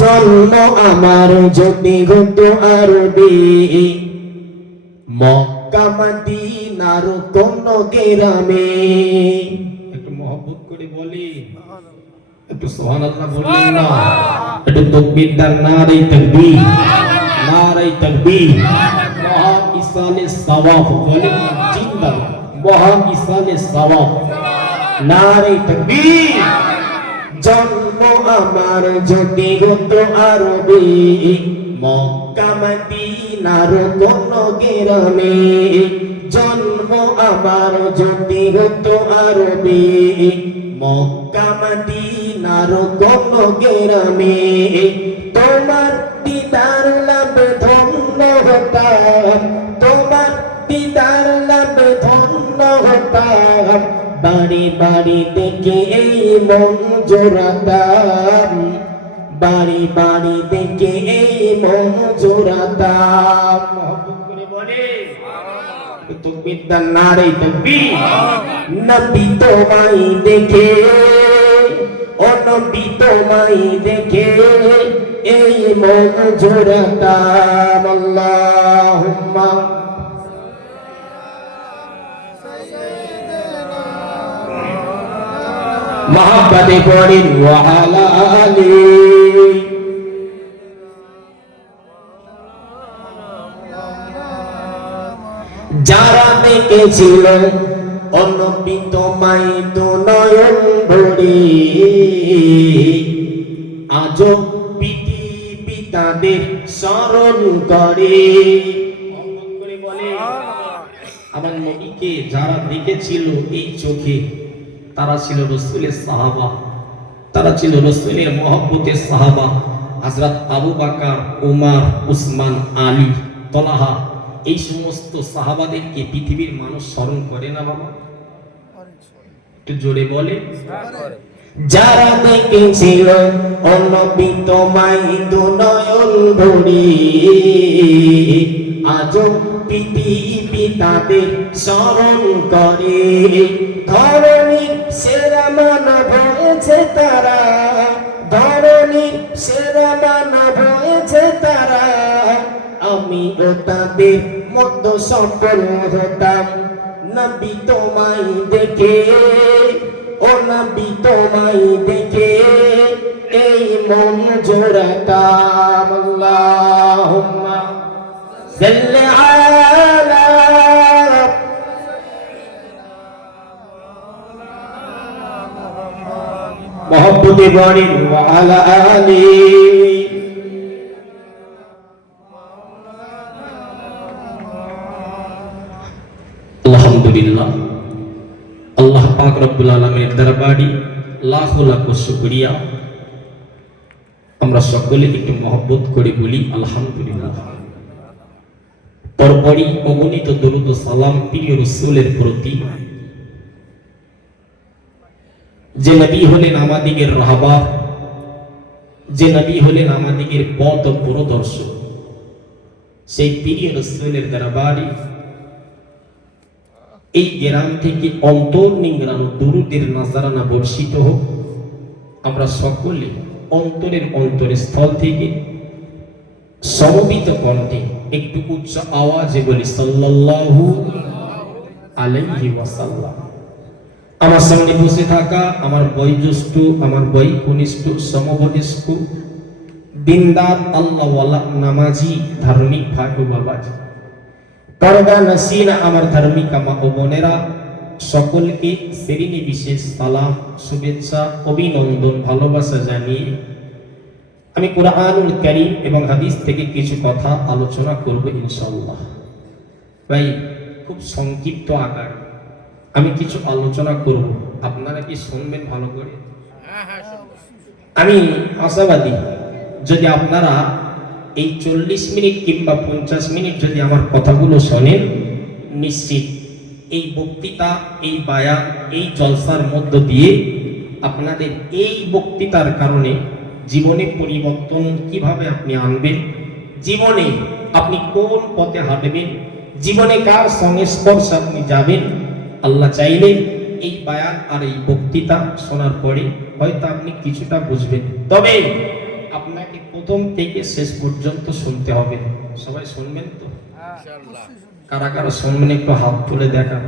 জন্ম আমার যদি হতো আরবি, মক্কা মদিনার কোন গ্রামে। একটু মহব্বত করে বলি, একটু সুবহানাল্লাহ বললেন না? একটু তাকবীর দান, নারে তাকবীর, নারে তাকবীর। মহা ইসালে সওয়াব বলেন জিন্দাবাদ, মহা ইসালে সওয়াব, নারে তাকবীর। জন্ম আমার যদি হতো আরবি, মক্কা মদিনার কোন গ্রামে। জন্ম আমার যদি হতো আরবি, মক্কা মদিনার কোন গ্রামে। তোমার দিদার লাভ ধন্য হতাম, তোমার দিদার লাভ ধন্য হতাম। বাড়ি বাড়ি দেখে এই মন জোড়াতাম, বাড়ি বাড়ি দেখে এই মন জোড়াতাম। মহব্বত করে বলে তাকবীর দান, নারে তাকবীর। নবী তোমায় দেখে, ও নবী তোমায় দেখে এই মন জোড়াতাম। আল্লাহুম্মা মহব্বতে পড়েন ওয়া আলা আলি। যারা দেখেছিল ও নবী তোমায় দু নয়ন ভরে, আজও পৃথিবী তাদের স্মরণ করে। আমার নবীকে যারা দেখেছিল এই চোখে, তারা ছিল রাসূলের সাহাবা, তারা ছিল রাসূলের মহব্বতের সাহাবা। হযরত আবু বকর, উমর, উসমান, আলী, তলহা, এই সমস্ত সাহাবাদেরকে পৃথিবীর মানুষ স্মরণ করে না বাবা? একটু জোরে বলে। যারা দেখেছিল ও নবী তোমায় দু নয়ন ভরে, আজও পৃথিবী তাদের স্মরণ করে। ধরণীর সেরা মানব হয়েছে তারা, ধরণীর সেরা মানব হয়েছে তারা। আমিও তাদের মতো সফল হতাম নবী তোমায় দেখে, ও নবী তোমায় দেখে এই মন জোড়াতাম। আল্লাহুম্মা সাল্লি আলা মহব্বতে বলেন ওয়া আলা আলি। আলহামদুলিল্লাহ, আল্লাহ পাক রব্বুল আলামিনের দরবারে লাখো লাখো শুকরিয়া। আমরা সকলে একটু মহব্বত করে বলি আলহামদুলিল্লাহ। পরপরই অগণিত দরুদ ও সালাম প্রিয় রাসূলের প্রতি, যে নবী হলেন আমাদিগের রাহবার, যে নবী হলেন আমাদিগের পথ প্রদর্শক, সেই প্রিয় রাসূলের দরবারে এই গ্রাম থেকে অন্তর নিংড়ানো দুরুদের নাজারানা বর্ষিত হোক। আমরা সকলে অন্তরের অন্তরস্থল থেকে সমবেত কণ্ঠে একটু উচ্চ আওয়াজে বলি সাল্লাল্লাহু আলাইহি ওয়াসাল্লাম। আমার সামনে বসে থাকা আমার বয়োজ্যেষ্ঠ, আমার বয়কনিষ্ঠ, সমবয়স্ক, দিনদার, আল্লাহওয়ালা, নামাজি, ধার্মিক ভাই ও বাবাজি, পর্দা নসিনা আমার ধার্মিক মা ও বোনেরা, সকলকে শ্রেণী বিশেষ সালাম, শুভেচ্ছা, অভিনন্দন, ভালোবাসা জানিয়ে আমি কুরআনুল কারীম এবং হাদিস থেকে কিছু কথা আলোচনা করব ইনশাআল্লাহ। ভাই, খুব সংক্ষিপ্ত আকারে আমি কিছু আলোচনা করব, আপনারা কি শুনবেন ভালো করে? আমি আশাবাদী যদি আপনারা এই 40 মিনিট কিংবা 50 মিনিট যদি আমার কথাগুলো শোনেন, নিশ্চিত এই বক্তৃতা, এই বায়ান, এই জলসার মধ্য দিয়ে আপনাদের এই বক্তৃতার কারণে জীবনে পরিবর্তন কিভাবে আপনি আনবেন, জীবনে আপনি কোন পথে হাঁটবেন, জীবনে কার সংস্পর্শে আপনি যাবেন, আল্লাহ চাইলে এই বায়ান আর এই বক্তৃতা শোনার পরে হয়তো আপনি কিছুটা বুঝবেন। তবে আপনাকে প্রথম থেকে শেষ পর্যন্ত শুনতে হবে। সবাই শুনবেন তো? কারা কারা শুনবেন একটু হাত তুলে দেখান।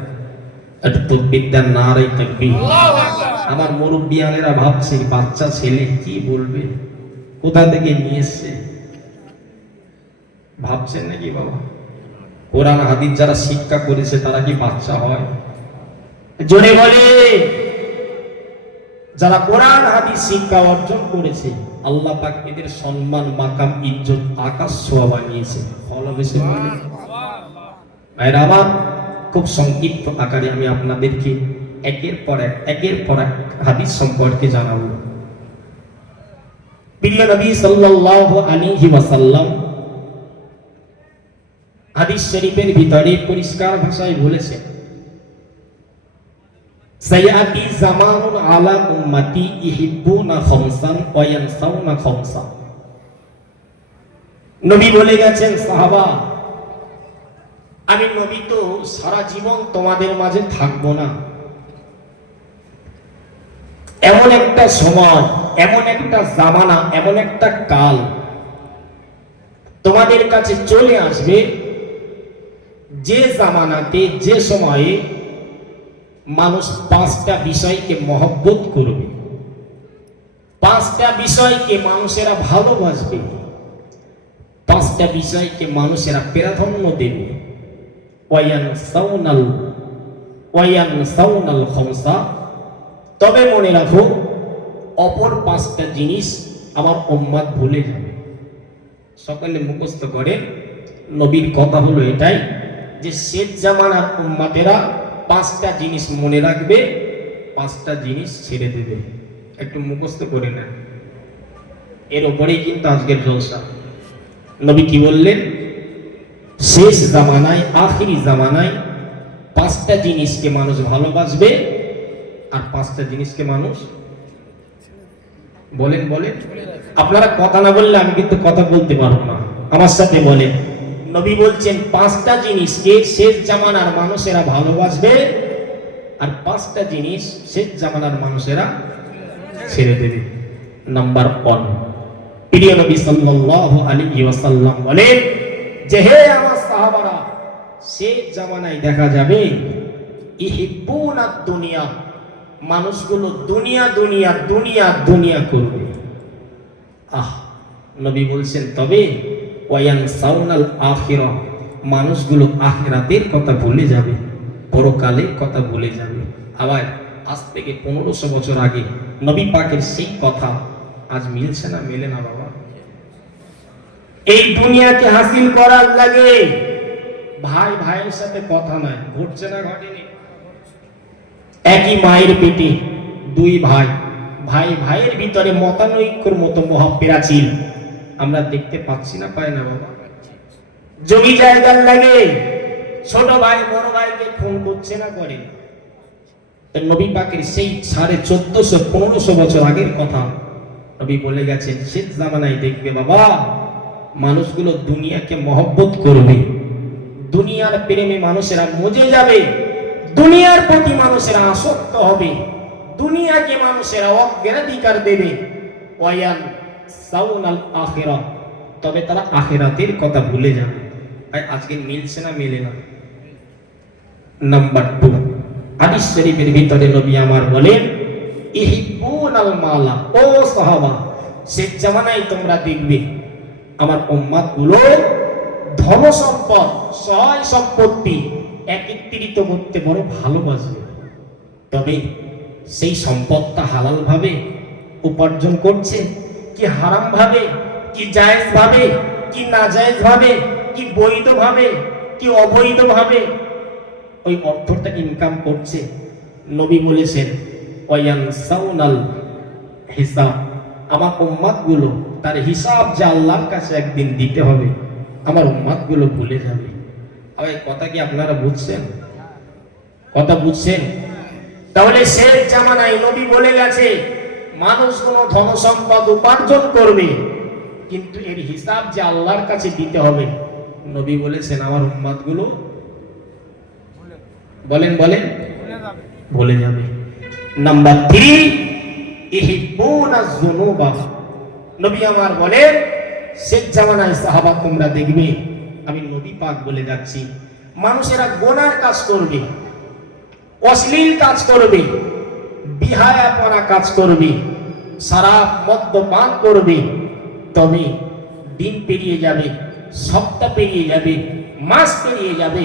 একটু তাকবীর দেন, নারে তাকবীর। আমার মুরব্বিয়ানেরা ভাবছে বাচ্চা ছেলে কি বলবে, কোথা থেকে নিয়ে এসছে ভাবছেন নাকি বাবা? কোরআন হাদিস যারা শিক্ষা করেছে তারা কি বাচ্চা হয়? জোরে বলে। যারা কোরআন হাদিস শিক্ষা অর্জন করেছে আল্লাহ পাক এদের সম্মান, মাকাম, ইজ্জত আকাশ ছোঁয়া বানিয়েছে। ভাইরা আমার, খুব সংক্ষিপ্ত আকারে আমি আপনাদেরকে একের পর এক হাদিস সম্পর্কে জানাবো। প্রিয় নবী সাল্লাল্লাহু আলাইহি ওয়াসাল্লাম হাদিস শরীফের ভিতরে পরিষ্কার ভাষায় বলেছেন, সায়াতি জামানুন আলা উম্মতি ইহিব্বুনা খামসান ওয়া ইয়ানসাউনা খামসা। নবী বলে গেছেন, সাহাবা আমি নবী তো সারা জীবন তোমাদের মাঝে থাকবো না। এমন একটা সময়, এমন একটা জামানা, এমন একটা কাল তোমাদের কাছে চলে আসবে যে জামানাতে, যে সময়ে মানুষ পাঁচটা বিষয়কে মহব্বত করবে, পাঁচটা বিষয়কে মানুষেরা ভালোবাসবে, পাঁচটা বিষয়কে মানুষেরা প্রাধান্য দেবে। ওয়ায়ানসাউনাল খামসা, তবে মনে রাখো অপর পাঁচটা জিনিস আমার উম্মত ভুলে যাবে। সকলে মুখস্থ করে। নবীর কথা হলো এটাই যে শেষ জামানার উম্মতেরা পাঁচটা জিনিস মনে রাখবে, পাঁচটা জিনিস ছেড়ে দেবে। একটু মুখস্থ করে নেন, এর উপরেই কিন্তু আজকের জলসা। নবী কি বললেন? শেষ জামানায়, আখিরি জামানায় পাঁচটা জিনিসকে মানুষ ভালোবাসবে আর পাঁচটা জিনিসকে মানুষ বলেন। আপনারা কথা না বললে আমি কিন্তু কথা বলতে পারবো না, আমার সাথে বলেন। নবী বলছেন পাঁচটা জিনিসকে শেষ জামানার মানুষেরা ভালোবাসবে আর পাঁচটা জিনিস শেষ জামানার মানুষেরা ছেড়ে দেবে। নাম্বার 1, প্রিয় নবী সাল্লাল্লাহু আলাইহি ওয়াসাল্লাম বলেন যে হে আমার সাহাবারা, শেষ জামানায় দেখা যাবে ইহিব্বুনাদ দুনিয়া, মানুষগুলো দুনিয়া দুনিয়া দুনিয়া দুনিয়া করবে। নবী বলছেন তবে ওয়ায়ানসাউনাল আখিরাহ, মানুষগুলো আখিরাতের কথা ভুলে যাবে, পরকালের কথা ভুলে যাবে। আবার আজ থেকে 1500 বছর আগে নবী পাকের সেই কথা আজ মিলছে না? মেলে না বাবা। এই দুনিয়াকে হাসিল করার লাগে ভাই ভাইয়ের সাথে কথা নাই, ঘটছে না? ঘটেনি? একই মায়ের পেটে দুই ভাই, ভাই ভাইয়ের ভিতরে মতানৈক্যর মতো মহাপ্রাচীর আমরা দেখতে পাচ্ছি না? পাই না বাবা? জমি জায়গার লাগে ছোট ভাই বড় ভাইকে খুন করছে না? করে। নবী পাকের সেই 1450-1500 বছর আগের কথা নবী বলে গেছেন শেষ জামানায় দেখবে বাবা মানুষগুলো দুনিয়াকে মহব্বত করবে, দুনিয়ার প্রেমে মানুষেরা মজে যাবে, দুনিয়ার প্রতি মানুষেরা আসক্ত হবে, দুনিয়াকে মানুষেরা অগ্রাধিকার দেবে। ওয়ায়ানসাউনাল আখিরাহ, তবে তারা আখিরাতের কথা ভুলে যাবে। আজকে মিলছে না? মেলে না? নাম্বার 2, হাদিস শরীফের ভিতরে নবী আমার বলেন ইহিব্বুনাল মালা, ও সাহাবা শেষ জামানায় তোমরা দেখবে আমার উম্মত গুলো ধন সম্পদ, সয় সম্পত্তি একত্রিত করতে বড় ভালোবাসবে। তবে সেই সম্পদটা হালাল ভাবে উপার্জন করছে কি হারাম ভাবে, কি জায়েজ ভাবে, কি নাজায়েজ ভাবে, কি বৈধ ভাবে, কি অবৈধ ভাবে ওই অর্থটা ইনকাম করছে? নবী বলেছেন ওয়ায়ানসাউনাল হিসাব, আমার উম্মত গুলো তার হিসাব যে আল্লাহর কাছে একদিন দিতে হবে, আমার উম্মত গুলো ভুলে যাবে। আবার কথা কি আপনারা বুঝছেন? কথা বুঝছেন? তাহলে শেষ জামানায় নবী বলে গেছে মানুষ কোন ধন সম্পদ উপার্জন করবে কিন্তু এর হিসাব যে আল্লাহর কাছে দিতে হবে। নবী বলেছেন আমার উম্মত গুলো বলেন ভুলে যাবে। নাম্বার 3, ইহিব্বুনাজ যুনুবা, নবী আমার বলেন, শেষ জামানায় সাহাবা তোমরা দেখবে, আমি নবী পাক বলে যাচ্ছি, মানুষেরা গোনার কাজ করবে, অশ্লীল কাজ করবে, বিহায়াপনা কাজ করবে, শরাব মদ্যপান করবে। তবে দিন পেরিয়ে যাবে, সপ্তাহ পেরিয়ে যাবে, মাস পেরিয়ে যাবে,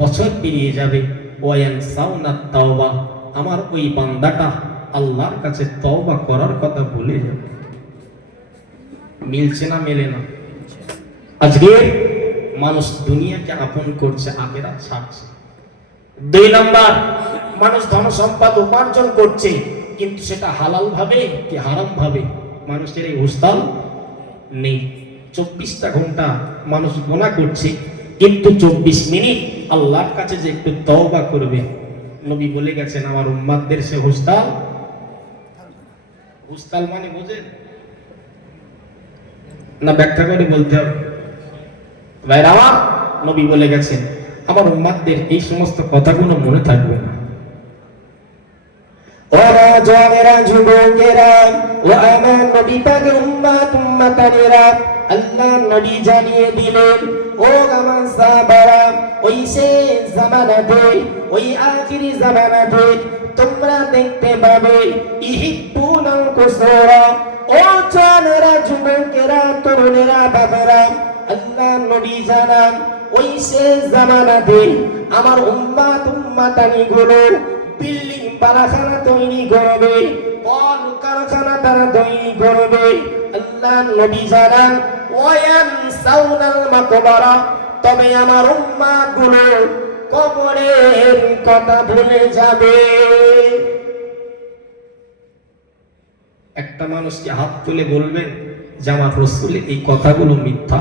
বছর পেরিয়ে যাবে, ওয়ায়ানসাউনাত তাওবা, আমার ওই বান্দাটা আল্লাহর কাছে তওবা করার কথা ভুলে যাবে। মিলছে না মেলে না? আজকে মানুষ দুনিয়াকে আপন করছে, আখিরাত ছাড়ছে। 2 নাম্বার, মানুষ ধন সম্পদ উপার্জন করছে, কিন্তু সেটা হালাল ভাবে কি হারাম ভাবে মানুষের এই হুঁশতাল নেই। 24টা ঘন্টা মানুষ গুনাহ করছে, কিন্তু 24 মিনিট আল্লাহর কাছে যে একটু তওবা করবে, নবী বলে গেছেন আমার উম্মতদের সে হুঁশতাল। হুঁশতাল মানে বোঝেন না? ব্যাখ্যা করে বলতে হবে ভাইরা আমার। নবী বলে গেছেন আমার উম্মতদের এই সমস্ত কথাগুলো মনে থাকবে না। ওরা জওয়ানেরা, যুবকেরা, ও আমার নবী পাকের উম্মতানেরা, আল্লাহ নবী জানিয়ে দিলেন, ও আমার সাহাবারা, ওই শেষ জামানাতে, ওই আখিরি জামানাতে তোমরা দেখতে পাবে ইহিব্বুনাল কুসুরা। ও জওয়ানেরা, যুবকেরা, তরুণেরা, বাবারা, আল্লাহ নবী জানান ওই শেষ জামানাতে আমার উম্মতানি গুলো বিল্ডিং কারখানা তৈরি করবে, কল কারখানা তারা তৈরি করবে। আল্লাহ নবী জানান ওয়ায়ানসাউনাল মাকবারা, তবে আমার উম্মাত গুলো কবরের কথা ভুলে যাবে। একটা মানুষকে হাত তুলে বলবেন যে আমার রাসূলের এই কথাগুলো মিথ্যা।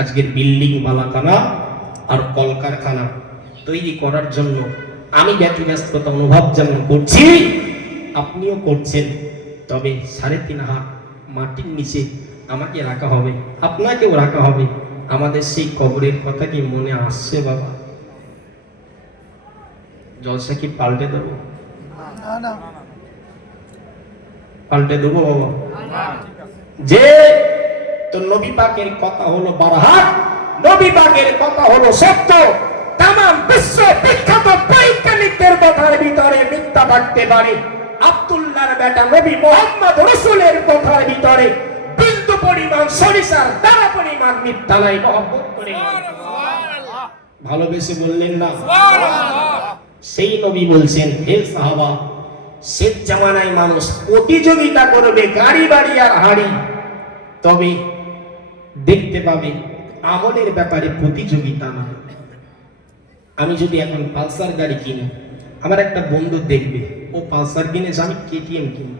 আজকের বিল্ডিং বালাখানা আর কলকারখানা তৈরি করার জন্য আমি ব্যতিব্যস্ততা অনুভব যেমন করছি, আপনিও করছেন। তবে 3.5 হাত মাটির নিচে আমাকে রাখা হবে, আপনাকেও রাখা হবে। আমাদের সেই কবরের কথা কি মনে আসছে বাবা? জলসা কি পাল্টে দেবো? পাল্টে দেবো বাবা? যে তো নবী পাকের কথা হলো বারহাত, নবী পাকের কথা হলো সত্য। তাম বিশ্ব বিখ্যাত বৈজ্ঞানিকদের কথার ভিতরে মিথ্যা থাকতে পারে, আব্দুল্লাহর বেটা নবী মুহাম্মদ রাসূলের কথার ভিতরে বিন্দু পরিমাণ সরিষার দ্বারা পরিমাণ মিথ্যা নাই। মহব্বত করে ভালোবেসে বললেন না সুবহানাল্লাহ। সেই নবী বলছেন, হে সাহাবা, শেষ জামানায় মানুষ প্রতিযোগিতা করবে গাড়ি বাড়ি আর হাড়ি, তবে দেখতে পাবে আমলের ব্যাপারে প্রতিযোগিতা না। আমি যদি এখন পালসার গাড়ি কিনি, আমার একটা বন্ধু দেখবে ও পালসার কিনেছে, আমি কেটিএম কিনি।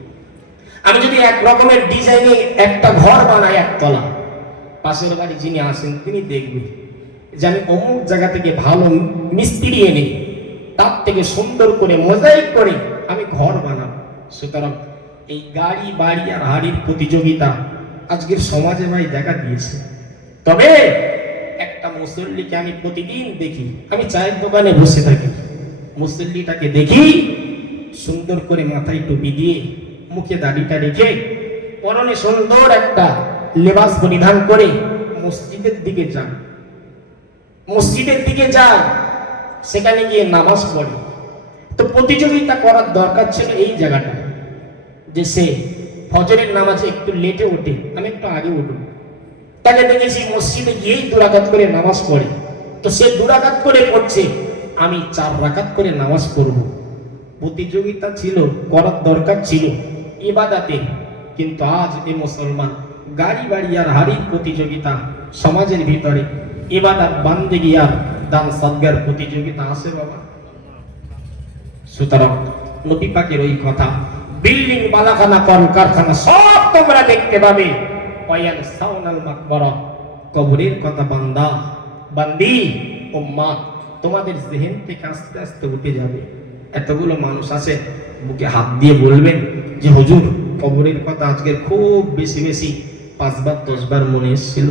আমি যদি এক রকমের ডিজাইনে একটা ঘর বানাই একতলা, পাশের বাড়ি যিনি আসেন তিনি দেখবে যে আমি অমুক জায়গা থেকে ভালো মিস্ত্রি এনে তার থেকে সুন্দর করে মোজাইক করে আমি ঘর বানাবো। সুতরাং এই গাড়ি বাড়ি আর হাড়ির প্রতিযোগিতা আজকের সমাজে ভাই দেখা দিয়েছে। তবে একটা মুসল্লিকে আমি প্রতিদিন দেখি, আমি চায়ের দোকানে বসে থাকি, মুসল্লিটাকে দেখি সুন্দর করে মাথায় টুপি দিয়ে, মুখে দাড়িটা রেখে, পরনে সুন্দর একটা লেবাস পরিধান করে মসজিদের দিকে যান, মসজিদের দিকে যান, সেখানে গিয়ে নামাজ পড়ে। তো প্রতিযোগিতা করার দরকার ছিল এই জায়গাটা, যে সে ফজরের নামাজে একটু লেটে ওঠে, আমি একটু আগে উঠব। তাকে দেখেছি মসজিদে গিয়েই 2 রাকাত করে নামাজ পড়ে, তো সে 2 রাকাত করে পড়ছে, আমি 4 রাকাত করে নামাজ পড়ব। প্রতিযোগিতা ছিল, করার দরকার ছিল ইবাদতে। কিন্তু আজ এই মুসলমান গাড়ি বাড়ি আর হাড়ির প্রতিযোগিতা সমাজের ভিতরে, ইবাদত বান্দেগি আর দান সদকার প্রতিযোগিতা আছে বাবা। সুতরাং নবী পাকের ওই কথা, বিল্ডিং বালাখানা কলকারখানা সব তোমরা দেখতে পাবে, ওয়ায়ানসাউনাল মাকবারা, কবরের কথা বান্দা বান্দি উম্মাত তোমাদের জেহেন থেকে আস্তে আস্তে উঠে যাবে। এতগুলো মানুষ আছে, বুকে হাত দিয়ে বলবেন যে হুজুর কবরের কথা আজকে খুব বেশি বেশি 5 বার 10 বার মনে এসেছিল।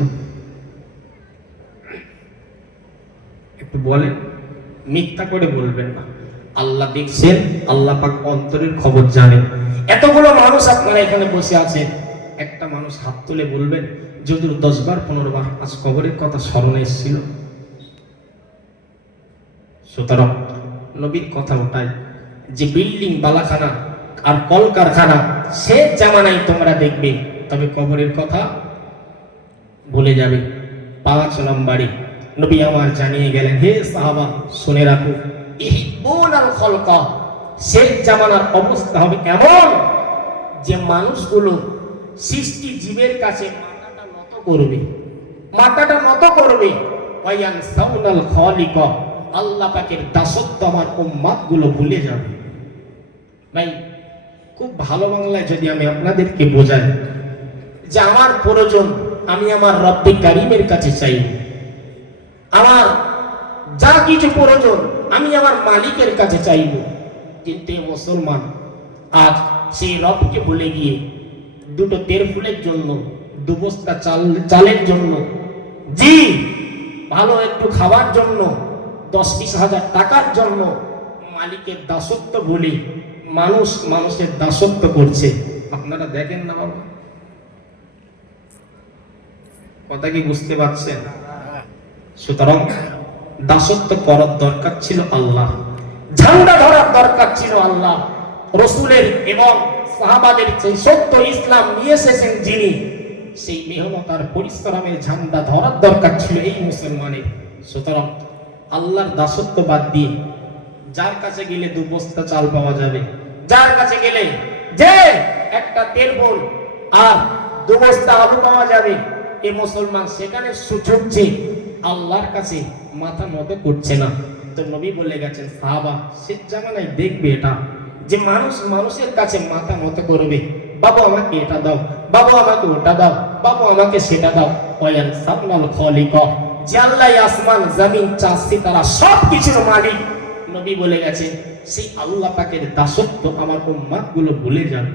একটু বলেন, মিথ্যা করে বলবেন না। আল্লাহ দেখছেন, আল্লাহ পাক অন্তরের খবর জানেন। এতগুলো মানুষ আপনারা এখানে বসে আছেন, একটা মানুষ হাত তুলে বলবেন যদিও 10 বার 15 বার আজ কবরের কথা স্মরণে এসেছিল? সুতরাং নবীর কথা ওটাই যে বিল্ডিং বালাখানা আর কলকারখানা সে জামানায় তোমরা দেখবে, তবে কবরের কথা ভুলে যাবে। 5 নম্বরে নবী আমার জানিয়ে গেলেন, হে সাহাবা শুনে রাখো, ইহিব্বুনাল খলকা, শেষ জামানার অবস্থা হবে এমন যে মানুষগুলো সৃষ্টি জীবের কাছে মাথাটা নত করবে, মাথাটা নত করবে। ওয়ায়ানসাউনাল খালিকা, আল্লাহ পাকের দাসত্ব আমার উম্মত গুলো ভুলে যাবে। ভাই খুব ভালো বাংলায় যদি আমি আপনাদেরকে বোঝাই যে আমার প্রয়োজন আমি আমার রব্বে কারীমের কাছে চাই, আমার যা কিছু প্রয়োজন আমি আমার মালিকের কাছে চাইব, কিন্তু এই মুসলমান আজ সেই রবকে ভুলে গিয়ে দুটো তেরফুলের জন্য, 2 বস্তা চালের জন্য, জি ভালো একটু খাবার জন্য, 10-20 হাজার টাকার জন্য মালিকের দাসত্ব ভুলে মানুষ মানুষের দাসত্ব করছে। আপনারা দেখেন না বাবা, কথা কি বুঝতে পারছেন? সুতরাং দাসত্ব করার দরকার ছিল আল্লাহ, ঝান্ডা ধরার দরকার ছিল আল্লাহ রসুলের এবং সাহাবাদের সেই সত্য ইসলাম নিয়ে এসেছেন যিনি, সেই মেহনত আর পরিশ্রমের ঝান্ডা ধরার দরকার ছিল এই মুসলমানের। সুতরাং আল্লাহর দাসত্ব বাদ দিয়ে যার কাছে গেলে 2 বস্তা চাল পাওয়া যাবে, যার কাছে গেলে যে একটা তেল বোল আর 2 বস্তা আলু পাওয়া যাবে, এই মুসলমান সেখানে ছুটছে, আল্লাহর কাছে মাথা নত করছে না। তো নবী বলে গেছেন সাহাবা শেষ জামানায় দেখবে এটা যে মানুষ মানুষের কাছে মাথা নত করবে, বাবু আমাকে এটা দাও, বাবু আমাকে ওটা দাও, বাবু আমাকে সেটা দাও। ওয়ায়ানসাউনাল খালিকা, যে আল্লাহ আসমান জমিন চাঁদ সিতারা সব কিছুর মালিক, নবী বলে গেছেন সেই আল্লাহ পাকের দাসত্ব আমার উম্মত গুলো ভুলে যাবে।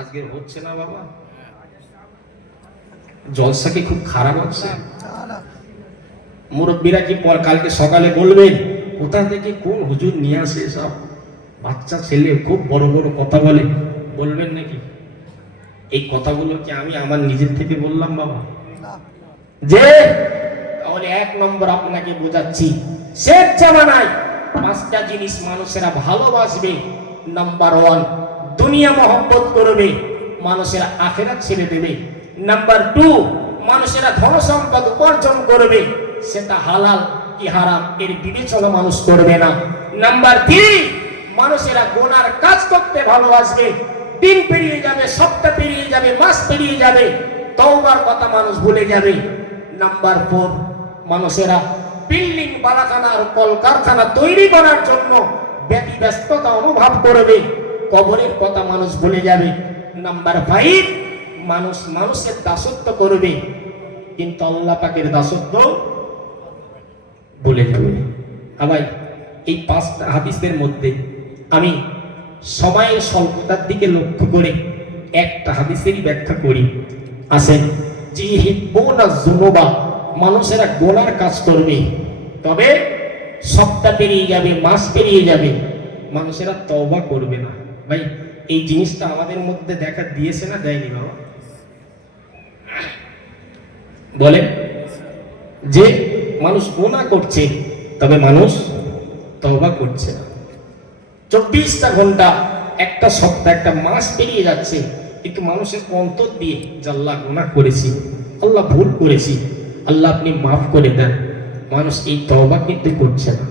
আজকে হচ্ছে না বাবা? জলসা কি খুব খারাপ হচ্ছে? মুরব্বীরা কি কালকে সকালে বলবেন কোথা থেকে কোন হুজুর নিয়ে আসে সব বাচ্চা ছেলে খুব বড় বড় কথা বলে, বলবেন নাকি? এই কথাগুলো কি আমি আমার নিজের থেকে বললাম বাবা? যে তাহলে 1 নম্বর আপনাকে বোঝাচ্ছি, শেষ জামানায় 5টা জিনিস মানুষেরা ভালোবাসবে। নাম্বার 1, দুনিয়া মহব্বত করবে, মানুষেরা আখিরাত ছেড়ে দেবে। নাম্বার 2, মানুষেরা ধন সম্পদ উপার্জন করবে, সেটা হালাল কি হারাম এর বিবেচনা মানুষ করবে না। নাম্বার 3, মানুষেরা গুনার কাজ করতে ভালোবাসবে, দিন পেরিয়ে যাবে, সপ্তাহ পেরিয়ে যাবে, মাস পেরিয়ে যাবে, তওবার কথা মানুষ ভুলে যাবে। নাম্বার 4, মানুষেরা বিল্ডিং বালাখানা আর কলকারখানা তৈরি করার জন্য ব্যতিব্যস্ততা অনুভব করবে, কবরের কথা মানুষ ভুলে যাবে। নাম্বার 5, মানুষ মানুষের দাসত্ব করবে, কিন্তু আল্লাহ পাকের দাসত্ব ভুলে যাবে। আবার এই 5টা হাদিসের মধ্যে আমি সময়ের স্বল্পতার দিকে লক্ষ্য করে একটা হাদিসেরই ব্যাখ্যা করি। আসেন যে হিব্বুনা যুনুবা, মানুষেরা গুনার কাজ করবে, তবে সপ্তাহ পেরিয়ে যাবে, মাস পেরিয়ে যাবে, মানুষেরা তওবা করবে না। ভাই এই জিনিসটা আমাদের মধ্যে দেখা দিয়েছে না দেয়নি বাবা? বলে যে মানুষ গুনাহ করছে তবে মানুষ তওবা করছে না। 24টা ঘন্টা, একটা সপ্তাহ, একটা মাস পেরিয়ে যাচ্ছে, একটু মানুষের অন্তর দিয়ে যে আল্লাহ গুনাহ করেছি, আল্লাহ ভুল করেছি, আল্লাহ আপনি মাফ করে দেন, মানুষ এই তওবা কিন্তু করছে না।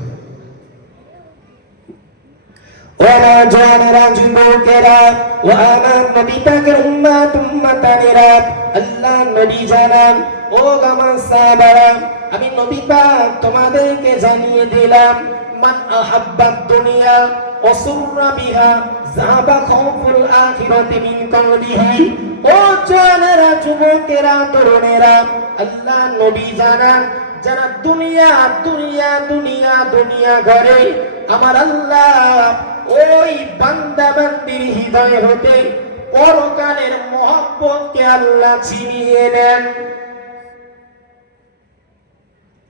ওরা জানেরা যুবকেরা ও আমার নবী পাকের উম্মতানেরা, আল্লাহ নবী জানান ও আমার সাহাবারা, আমি নবী পাক তোমাদেরকে জানিয়ে দিলাম, মান আহাব্বাদ দুনিয়া ওয়া সুররা বিহা যাহাবা খাউফুল আখিরাতি মিন কলবিহি। ও জানেরা যুবকেরা তরুণেরা, আল্লাহ নবী জানান যারা দুনিয়া দুনিয়া দুনিয়া দুনিয়া করে আমার আল্লাহ ওই বান্দা বান্দির হৃদয় হতে পরকালের মহব্বতকে আল্লাহ ছিনিয়ে নেন।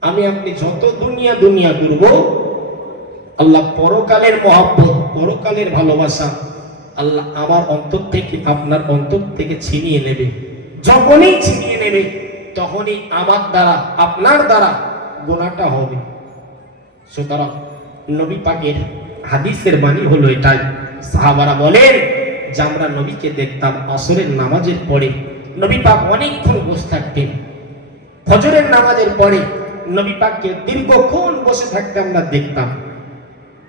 আমি আপনি যত দুনিয়া দুনিয়া করব, আল্লাহ পরকালের মহব্বত, পরকালের ভালোবাসা আল্লাহ আমার অন্তর থেকে আপনার অন্তর থেকে ছিনিয়ে নেবে। যখনই ছিনিয়ে নেবে তখনই আমার দ্বারা আপনার দ্বারা গুনাহটা হবে। সুতরাং নবী পাকের হাদিসের বাণী হলো এটাই। সাহাবারা বলেন যে আমরা নবীকে দেখতাম আসরের নামাজের পরে নবী পাক অনেকক্ষণ বসে থাকতেন, ফজরের নামাজের পরে নবী পাককে দীর্ঘক্ষণ বসে থাকতে আমরা দেখতাম।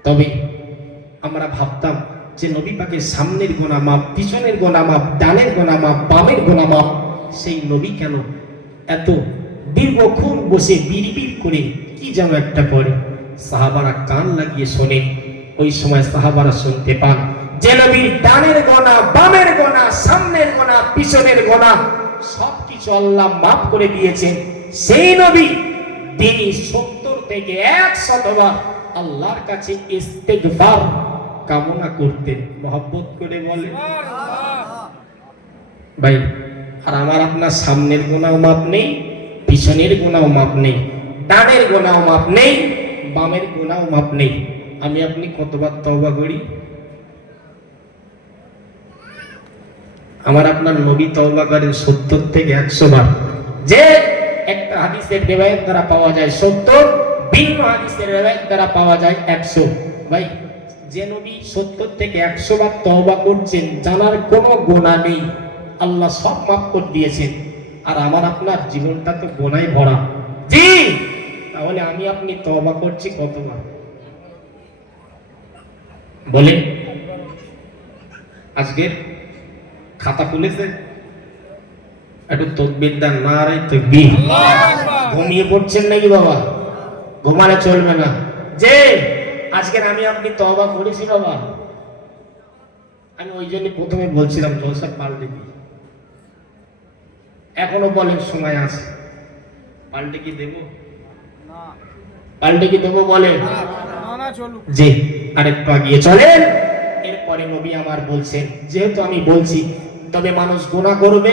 তবে আমরা ভাবতাম যে নবী পাকের সামনের গোনা মাপ, পিছনের গোনা মাপ, ডানের গোনা মাপ, বামের গোনা মাপ, সেই নবী কেন এত দীর্ঘক্ষণ বসে বিড়বিড় করে কি যেন একটা করে। সাহাবারা কান লাগিয়ে শোনে। ওই সময় সাহাবারা শুনতে পান যে নবীর ডানের গোনা, বামের গোনা, সামনের গোনা, পিছনের গোনা সবকিছু আল্লাহ মাফ করে দিয়েছেন। সেই নবী তিনি 70 থেকে 100 বার আল্লাহর কাছে ইস্তেগফার কামনা করতেন, মহব্বত করে বলে ভাই। আর আমার আপনার সামনের গোনাও মাপ নেই, পিছনের গোনাও মাপ নেই, ডানের গোনাও মাপ নেই, বামের গোনাও মাপ নেই। আমি আপনি কতবার তওবা করি? আমার আপনার নবী তওবা করেন 70 থেকে 100 বার। যে একটা হাদিসের রিওয়ায়াত দ্বারা পাওয়া যায় 70, ভিন্ন হাদিসের রিওয়ায়াত দ্বারা পাওয়া যায় 100। ভাই যে নবী 70 থেকে 100 বার তওবা করছেন, জানার কোনো গুনাহ নেই, আল্লাহ সব মাফ করে দিয়েছেন। আর আমার আপনার জীবনটা তো গুনাহে ভরা। জি, তাহলে আমি আপনি তওবা করছি কতবার বলেন? আজকের খাতা খুলেছে, একটু তাকবীর দেন, নারে তাকবীর। ঘুমিয়ে পড়ছেন নাকি বাবা? ঘুমালে চলবে না। যে আজকের আমি আপনি তওবা করেছি বাবা। আমি ওই জন্য প্রথমে বলছিলাম জলসা পাল্টে দিই। এখনো বলেন সময় আছে, পাল্টে কি দেব? পাল্টে কি দেবো বলেন? জি, আরেকটু আগিয়ে চলেন। এরপরে নবী আমার বলছেন, যেহেতু আমি বলছি তবে মানুষ গুনাহ করবে,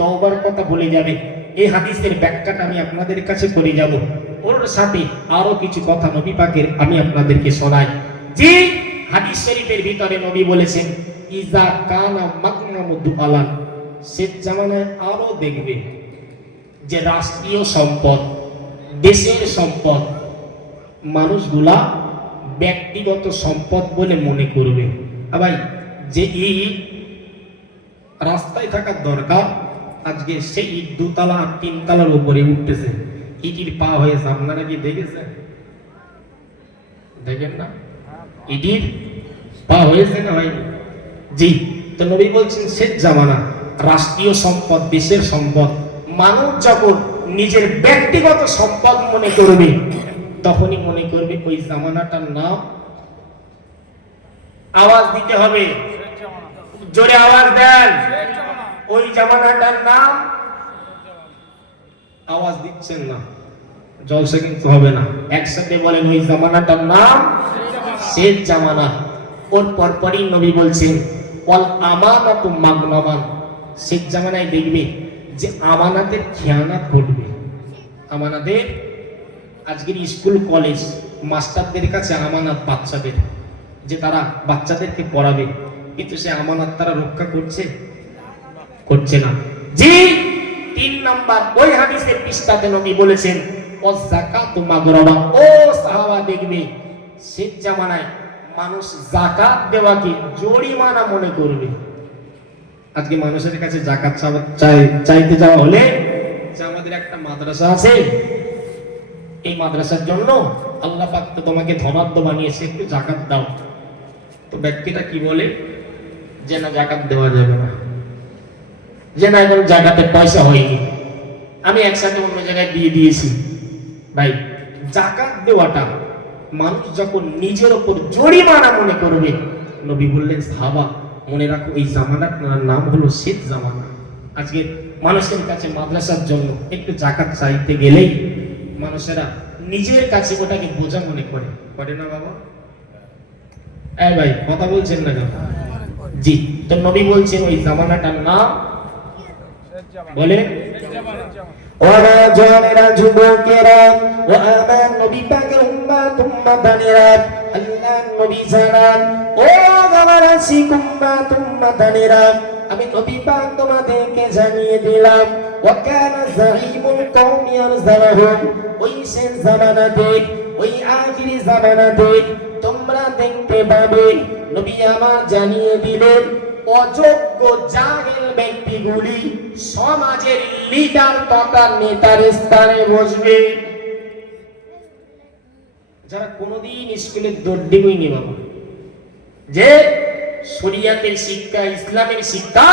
তওবার কথা ভুলে যাবে, এই হাদিসের ব্যাখ্যাটা আমি আপনাদের কাছে করে যাব। ওর সাথে আরো কিছু কথা নবী পাকের আমি আপনাদেরকে শোনাই। জি, হাদিস শরীফের ভিতরে নবী বলেছেন ইজা কানা মাকনামু দুআলান, শেষ জামানায় আরো দেখবে যে রাষ্ট্রীয় সম্পদ, দেশের সম্পদ মানুষগুলা ব্যক্তিগত সম্পদ বলে মনে করবে। ভাই যে ইট রাস্তায় থাকার দরকার, আজকে সেই ইট 2 তলা 3 তলার উপরে উঠতেছে, ইটির পা হয়েছে। আপনারা কি দেখেছেন? দেখেন না? ইটির পা হয়েছে না ভাই? জি, তো নবী বলছেন শেষ জামানা রাষ্ট্রীয় সম্পদ, দেশের সম্পদ মানুষ যখন নিজের ব্যক্তিগত সম্পদ মনে করবে, তখনই মনে করবে ওই জামানাটার নাম। আওয়াজ দিতে হবে, জোরে আওয়াজ দেন। ওই জামানাটার নাম। আওয়াজ দিচ্ছেন না, জলসা কিন্তু হবে না। একসাথে বলেন ওই জামানাটার নাম শেষ জামানা। ওর পরপরই নবী বলছেন ওয়াল আমানাতু মাগনামান, শেষ জামানায় দেখবে যে আমানাতের খেয়ানত ঘটবে। আমানাতের আজকের স্কুল কলেজ মাস্টারদের কাছে আমানত বাচ্চাদের, যে তারা বাচ্চাদেরকে পড়াবে, কিন্তু সে আমানত তারা রক্ষা করছে না। জি, 3 নাম্বার ওই হাদিসের পৃষ্ঠাতে নবী বলেছেন ওয়াজ যাকাতু মাগরাবা। ও সাহাবা দেখবে শেষ জামানায় মানুষ যাকাত দেওয়াকে জরিমানা মনে করবে। আজকে মানুষের কাছে যাকাত চাইতে যাওয়া হলে, যে আমাদের একটা মাদ্রাসা আছে, এই মাদ্রাসার জন্য আল্লাহ পাক তো তোমাকে ধনাঢ্য বানিয়েছে, একটু যাকাত দাও। তো ব্যক্তিটা কি বলে যে না, যাকাত দেওয়া যাবে না, যে না এখন জাকাতে পয়সা হয়নি, আমি একসাথে অন্য জায়গায় দিয়ে দিয়েছি। ভাই যাকাত দেওয়াটা মানুষ যখন নিজের উপর জরিমানা মনে করবে, নবী বললেন সাহাবা মনে রাখো এই জামানার নাম হলো শেষ জামানা। আজকে মানুষের কাছে মাদ্রাসার জন্য একটু যাকাত চাইতে গেলেই মানুষেরা নিজের কাছে ওটাকে বোঝা মনে করে না বাবা? এই ভাই কথা বলছেন না কেন? জি, তো নবী বলছেন ওই জামানাটার নাম বলে ওরা জানেরা যুবকেরা ও আমার নবী পাকের উম্মাতানেরা, আল্লাহ নবী জানান ও আমার আশিক উম্মাতানেরা, আমি নবী পাক তোমাদেরকে জানিয়ে দিলাম ওয়া কানা যাইমুল কওমি ইয়ারজালাহুম, ওই শেষ জামানাতে, ওই আখিরি জামানাতে তোমরা দেখতে পাবে, নবী আমার জানিয়ে দিলেন অযোগ্য জাহেল ব্যক্তিগুলি সমাজের লিডার তথা নেতার স্থানে বসবে, যারা কোনোদিন স্কুলে দৌড়ডিমই নি বাবা, যে শরিয়াতের শিক্ষা, ইসলামের শিক্ষা,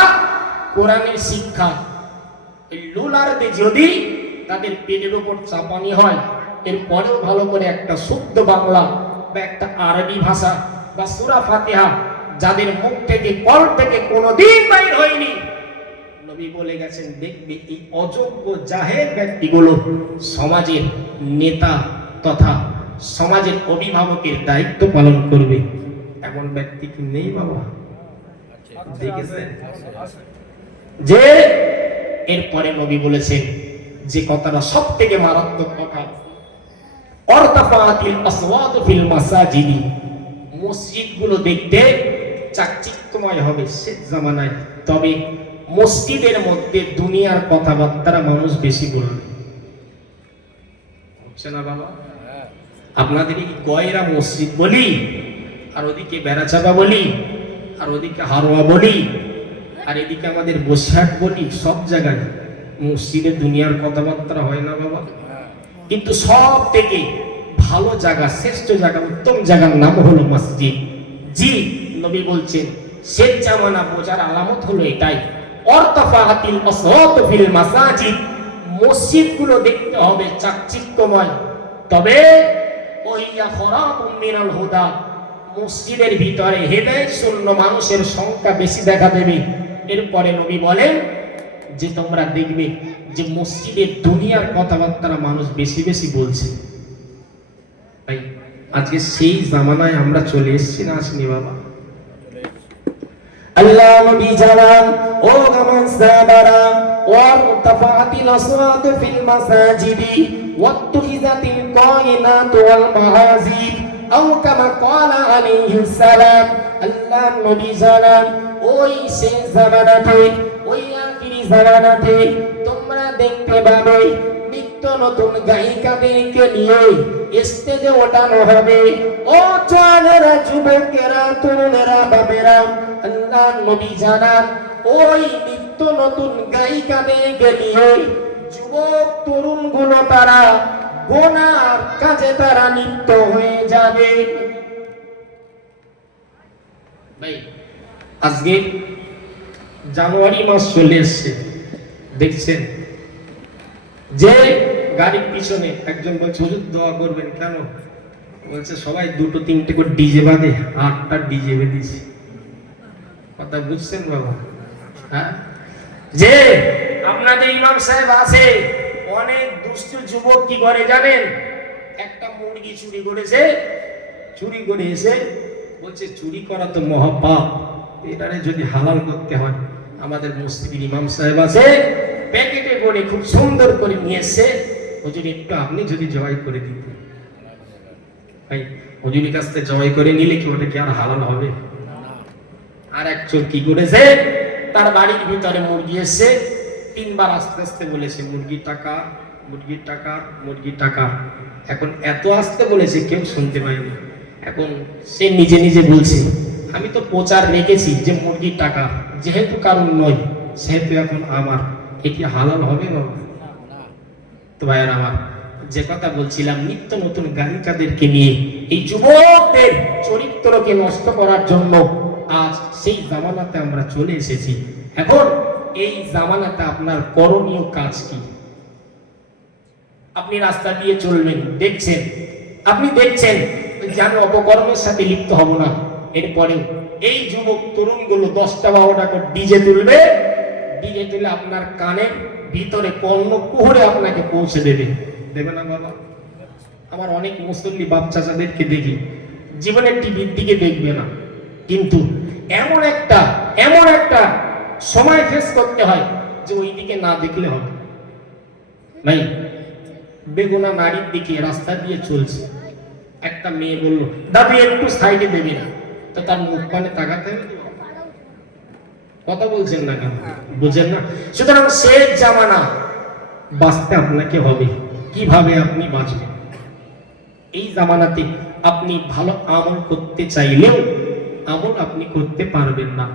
কোরআনের শিক্ষা এই লুলারদের যদি তাদের পেটের উপর চাপানি হয়, এরপরেও ভালো করে একটা শুদ্ধ বাংলা বা একটা আরবি ভাষা বা সূরা ফাতিহা যাদের মুখ থেকে কল থেকে কোনোদিন বাইর হয়নি, নবী বলে গেছেন দেখবে এই অযোগ্য জাহেল ব্যক্তিগুলো সমাজের নেতা তথা সমাজের অভিভাবকের দায়িত্ব পালন করবে। এমন ব্যক্তি কি নেই বাবা? দেখেছেন যে এরপরে নবী বলেছেন যে কথাটা সব থেকে মারাত্মক কথা, অরতাফাতিল আসওয়াতু ফিল মাসাজিদি, মসজিদগুলো দেখতে চাকচিক্যময় হবে শেষ জামানায়, তবে মসজিদের মধ্যে দুনিয়ার কথাবার্তা মানুষ বেশি বলবে। হচ্ছে না বাবা? আপনাদের এই গয়রা মসজিদ বলি, আর ওদিকে বেড়াচাপা বলি, আর ওদিকে হারোয়া বলি, আর এদিকে আমাদের বসিরহাট বলি, সব জায়গায় মসজিদে দুনিয়ার কথাবার্তা হয় না বাবা? কিন্তু সব থেকে ভালো জায়গা, শ্রেষ্ঠ জায়গা, উত্তম জায়গার নাম হলো মসজিদ। জি, নবী বলছেন শেষ জামানা বোঝার আলামত হলো এটাই, অরতাফাতিল আসওয়াতু ফিল মাসাজিদ, মসজিদগুলো দেখতে হবে চাকচিক্যময়, তবে ওহিয়া খরাবুম মিনাল হুদা, মসজিদের ভিতরে হেদায়েত শূন্য মানুষের সংখ্যা বেশি দেখা দেবে। এরপরে নবী বলেন যে তোমরা দেখবে যে মসজিদের দুনিয়ার কথাবার্তা মানুষ বেশি বেশি বলছে। ভাই আজকে সেই জামানায় আমরা চলে এসেছি না আসিনি বাবা? আল্লাহ নবী জানান ও গামান সাহাবারা, ওয়া মুতাফাতিল আসওয়াতু ফিল মাসাজিদি ওয়াত্তুখিযাতিল কায়নাতু ওয়াল মাহাজিব আও কামা ক্বালা আলাইহিস সালাম, আল্লাহ নবী জানান ওই শেষ জামানাতে, ওই আখিরি জামানাতে তোমরা দেখতে পাবে নিত্য নতুন গায়িকাদেরকে নিয়ে স্টেজে ওঠানো হবে। ও জওয়ানেরা, যুবকেরা, তরুণেরা, বাবেরা, আল্লাহ নবী জানান ওই নিত্য নতুন গায়িকাদেরকে নিয়ে যুবক তরুণ গুলো তারা গোনার কাজে তারা লিপ্ত হয়ে যাবে। ভাই আজকে জানুয়ারি মাস চলে এসছে, দেখছেন যে গাড়ির পিছনে একজন বলছে হুজুর দোয়া করবেন, কেন? বলছে সবাই দুটো তিনটে করে ডিজে বাঁধে, 8টা ডিজে বেঁধেছি। কথা বুঝছেন বাবা? হ্যাঁ, যে আপনাদের ইমাম সাহেব আছে, অনেক দুষ্ট যুবক কি করে জানেন? একটা মুরগি চুরি করেছে, চুরি করে এসে বলছে চুরি করা তো মহাপাপ, এটারে যদি হালাল করতে হয়, আমাদের মসজিদের ইমাম সাহেব আছে, প্যাকেটে করে খুব সুন্দর করে নিয়ে এসে, হুজুর একটু আপনি যদি জবাই করে দিতেন। ভাই হুজুরের কাছ থেকে জবাই করে নিলে কি ওটা কি আর হালাল হবে? আর এক চোর কি করেছে, তার বাড়ির ভিতরে মুরগি এসে 3বার আস্তে আস্তে বলেছে মুরগির টাকা, মুরগির টাকা, মুরগির টাকা। এখন এত আস্তে বলেছে কেউ শুনতে পায়নি। এখন সে নিজে নিজে বলছে আমি তো প্রচার রেখেছি যে মুরগির টাকা যেহেতু কারণ নয় সেহেতু এখন আমার, এটি হালাল হবে বাবা? তো ভাইয়ের আমার, যে কথা বলছিলাম নিত্য নতুন গায়িকাদেরকে নিয়ে এই যুবকদের চরিত্রকে নষ্ট করার জন্য আজ সেই জামানাতে আমরা চলে এসেছি। এখন এই জামানাতে আপনার করণীয় কাজ কি? আপনি রাস্তা দিয়ে চলবেন, দেখছেন, আপনি দেখছেন যে আমি অপকর্মের সাথে লিপ্ত হব না, এরপরে এই যুবক তরুণগুলো 10টা 12টা করে ডিজে তুলবে, ডিজে তুলে আপনার কানের ভিতরে কর্ণ কুহরে আপনাকে পৌঁছে দেবে, দেবে না বাবা? আমার অনেক মুসল্লি বাপ চাচাদেরকে দেখি জীবনের টিভির দিকে দেখবে না, কিন্তু এমন একটা সময় ফেস করতে হয় যে ওই দিকে না দেখলে হবে। ভাই বেগুনা নারীর দিকে রাস্তা দিয়ে চলছে, একটা মেয়ে বলল দাবি একটু সাইডে দেবে না, তো তার মুখ পানে তাকাতে হবে। কথা বলছেন না কেন? বুঝেন না? সুতরাং শেষ জামানা, বাঁচতে আপনাকে হবে। কিভাবে আপনি বাঁচবেন? এই জামানাতে আপনি ভালো আমল করতে চাইলেও আমল আপনি করতে পারবেন না।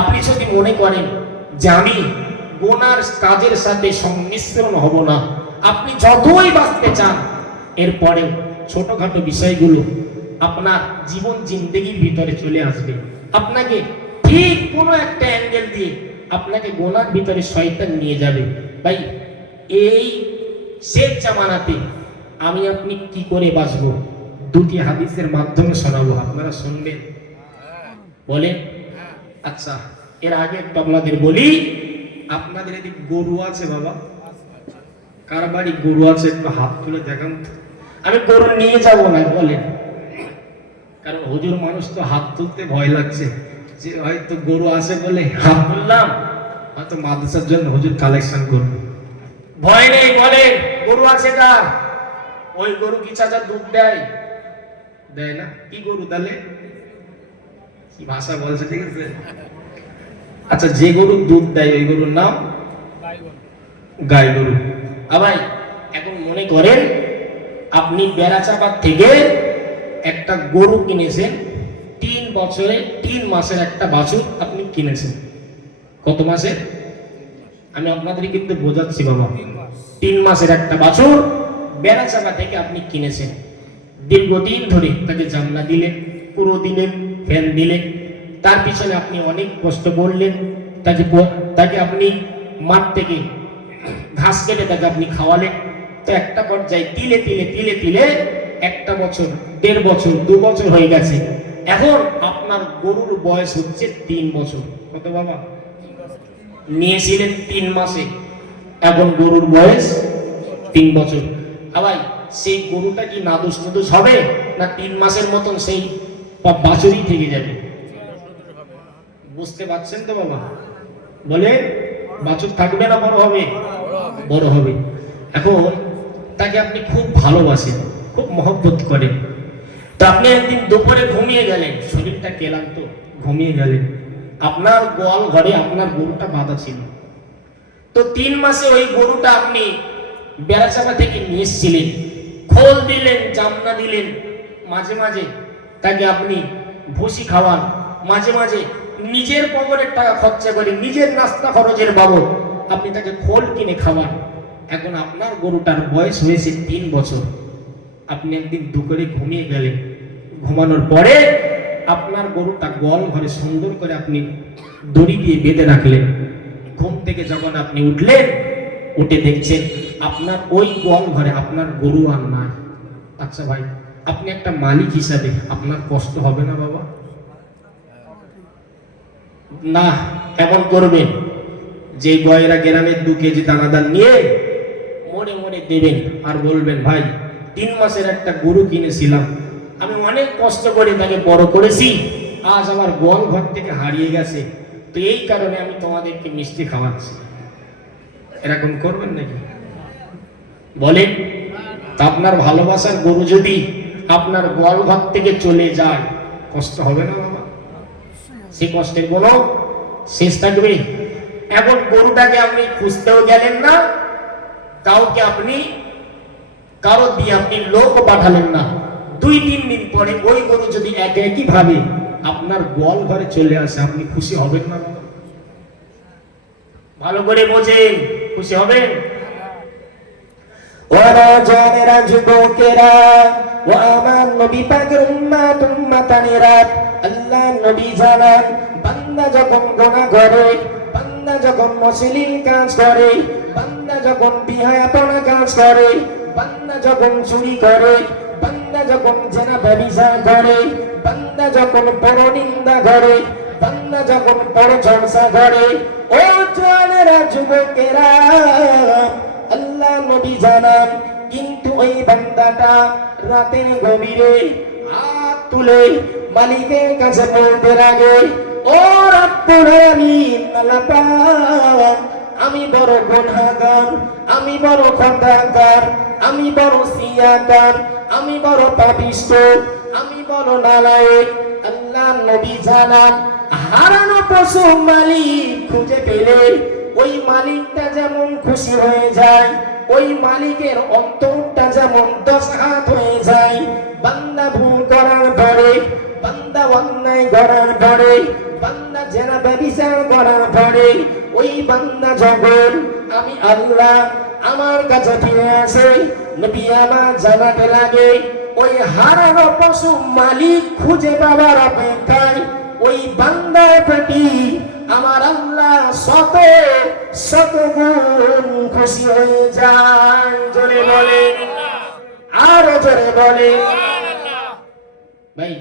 আপনি যদি মনে করেন যে আমি গুনার কাজের সাথে সংমিশ্রণ হব না, আপনি যতই বাঁচতে চান, এরপরে ছোটখাটো বিষয়গুলো আপনার জীবন জিন্দেগির ভিতরে চলে আসবে। আপনাকে ঠিক কোনো একটা অ্যাঙ্গেল দিয়ে আপনাকে গুনার ভিতরে শয়তান নিয়ে যাবে। ভাই এই শেষ জামানাতে আমি আপনি কি করে বাঁচবো, দুটি হাদিসের মাধ্যমে শোনাবো, আপনারা শুনবেন। বলেন? আচ্ছা, এর আগে একটু আপনাদের বলি, আপনাদের এদিকে গরু আছে বাবা? কার বাড়ি গরু আছে একটু হাত তুলে দেখান তো। আমি গরু নিয়ে যাব না, বলেন, কারণ হুজুর মানুষ তো হাত তুলতে ভয় লাগছে, যে হয়তো গরু আছে বলে হাত তুললাম, হয়তো মাদ্রাসার জন্য হুজুর কালেকশন করবে। ভয় নেই, বলেন গরু আছে কার? ওই গরু কি চাচা দুধ দেয়? দেয় না? কি গরু তাহলে? কি ভাষা বলছে, ঠিক আছে? আচ্ছা, যে গরু দুধ দেয় ওই গরুর নাম গাই গরু। আবার এখন মনে করেন আপনি বেড়াচাপাত থেকে একটা গরু কিনেছেন, 3 বছরে 3 মাসের একটা বাছুর আপনি কিনেছেন। কত মাসের? আমি আপনাদের কিন্তু বোঝাচ্ছি বাবা। 3 মাসের একটা বাছুর বেড়াচাপা থেকে আপনি কিনেছেন। দীর্ঘদিন ধরে তাকে জামনা দিলেন, পুরো দিলেন, ফ্যান দিলেন, তার পিছনে আপনি অনেক কষ্ট করলেন, তাকে আপনি মাঠ থেকে ঘাস কেটে তাকে আপনি খাওয়ালেন। তো একটা পর্যায়ে তিলে তিলে তিলে তিলে 1 বছর, 1.5 বছর, 2 বছর হয়ে গেছে। এখন আপনার গরুর বয়স হচ্ছে 3 বছর। কত বাবা? নিয়েছিলেন 3 মাসে, এখন গরুর বয়স 3 বছর। আবার সেই গরুটা কি নাদুস নুদুস হবে, না 3 মাসের মতন সেই বাছুরই থেকে যাবে? বুঝতে পারছেন তো বাবা? বলে বাছুর থাকবে না বড় হবে? বড় হবে। এখন তাকে আপনি খুব ভালোবাসেন, খুব মহব্বত করেন। তো আপনি একদিন দুপুরে ঘুমিয়ে গেলেন, শরীরটা ক্লান্ত, ঘুমিয়ে গেলেন, আপনার গোয়াল ঘরে আপনার গরুটা বাঁধা ছিল। তো 3 মাসে ওই গরুটা আপনি বেড়াচাপা থেকে নিয়ে এসেছিলেন, খোল দিলেন, জামনা দিলেন, মাঝে মাঝে তাকে আপনি ভুসি খাওয়ান, মাঝে মাঝে নিজের পকেটের টাকা খরচা করে, নিজের নাস্তা খরচের বাবদ আপনি তাকে খোল কিনে খাওয়ান। এখন আপনার গরুটার বয়স হয়েছে 3 বছর। আপনি একদিন দুপুরে ঘুমিয়ে গেলেন, ঘুমানোর পরে আপনার গরুটা গোয়াল ঘরে সুন্দর করে আপনি দড়ি দিয়ে বেঁধে রাখলেন। ঘুম থেকে যখন আপনি উঠলেন, উঠে দেখছেন আপনার ওই গোয়াল ঘরে আপনার গরু আর নাই। আচ্ছা ভাই, আপনি একটা মালিক হিসাবে আপনার কষ্ট হবে না বাবা? না, এমন করবেন যে গয়রা গ্রামের 2 কেজি দানাদার নিয়ে মনে মনে দেবেন আর বলবেন, ভাই 3 মাসের একটা গরু কিনেছিলাম, আমি অনেক কষ্ট করে তাকে বড় করেছি, আজ আমার গোয়াল ঘর থেকে হারিয়ে গেছে, তো এই কারণে আমি তোমাদেরকে মিষ্টি খাওয়াচ্ছি। এরকম করবেন নাকি? বলেন? তা আপনার ভালোবাসার গরু যদি আপনার গোয়াল ঘর থেকে চলে যায়, কষ্ট হবে না বাবা? সে কষ্টের কোনো শেষ থাকবে? এখন গরুটাকে আপনি খুঁজতেও গেলেন না, কাউকে আপনি কারো দিয়ে আপনি লোক পাঠালেন না, 2-3 দিন পরে ওই গরু যদি একই ভাবে আপনার গোয়াল ঘরে চলে আসে, আপনি খুশি হবেন না বাবা? ভালো করে বোঝেন, খুশি হবেন? ওরা জানেরা, যুবকেরা, ও আমার নবী পাকের উম্মত উম্মতানেরা, আল্লাহ নবী জানান, বান্দা যখন গুনাহ করে, বান্দা যখন অশ্লীল কাজ করে, বান্দা যখন বিহায়াপনা কাজ করে, বান্দা যখন চুরি করে, বান্দা যখন জেনা ব্যভিচার করে, বান্দা যখন পরনিন্দা করে, বান্দা যখন পরচর্চা করে, ও জানেরা, যুবকেরা, আল্লাহ নবী জানান, কিন্তু ওই বান্দাটা রাতের গভীরে হাত তুলে মালিকের কাছে বলতে লাগে, ও রব্বুল আলামিন, আল্লাহ পাক, আমি বড় গুনাহগার, আমি বড় খতাকার, আমি বড় সিয়াকার, আমি বড় পাপিষ্ঠ, আমি বড় নালায়েক। আল্লাহ নবী জানান, হারানো পশু মালিক খুঁজে পেলে ওই মালিকটা যেমন খুশি হয়ে যায়, ওই মালিকের অন্তরটা যেমন 10 হাত হয়ে যায়। বান্দা ভুল করার পরে, বান্দা অন্যায় করার পরে, বান্দা জেনা ব্যভিচার করার পরে, ওই বান্দা যখন আমি আল্লাহ আমার কাছে ফিরে আসে, নবী আমার জানাতে লাগে ওই হারানো পশু মালিক খুঁজে পাবার অপেক্ষায় ওই বান্দার প্রতি আমার আল্লাহ শত শত গুণ খুশি হয়ে যায়। জোরে বলে, আরো জোরে বলে। ভাই,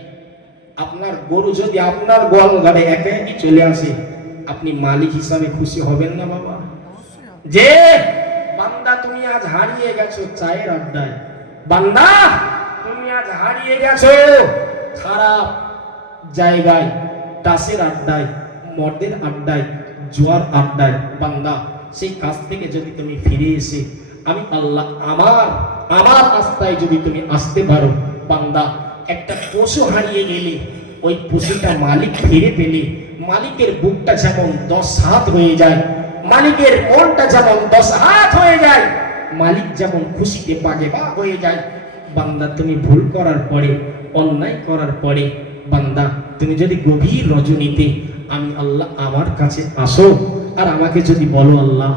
আপনার গরু যদি আপনার গোয়াল ঘরে একা একই চলে আসে, আপনি মালিক হিসাবে খুশি হবেন না বাবা? যে বান্দা তুমি আজ হারিয়ে গেছো চায়ের আড্ডায়, বান্দা তুমি আজ হারিয়ে গেছো খারাপ জায়গায়, টাসের আড্ডায়, মর্দের আড্ডায়, জুয়ার আড্ডায়, বান্দা সেই কাজ থেকে যদি তুমি ফিরে এসে আমি আল্লাহ আমার রাস্তায় যদি তুমি আসতে পারো, বান্দা একটা পশু হারিয়ে গেলে ওই পশুটা মালিক ফিরে পেলে মালিকের বুকটা যেমন 10 হাত হয়ে যায়, মালিকের মনটা যেমন 10 হাত হয়ে যায়, মালিক যেমন খুশিতে বাগেবা হয়ে যায়। বান্দা তুমি ভুল করার পরে, অন্যায় করার পরে, বান্দা তুমি যদি গভীর রজনীতে আমি আল্লাহ আমার কাছে আসো আর আমাকে যদি বলো আল্লাহ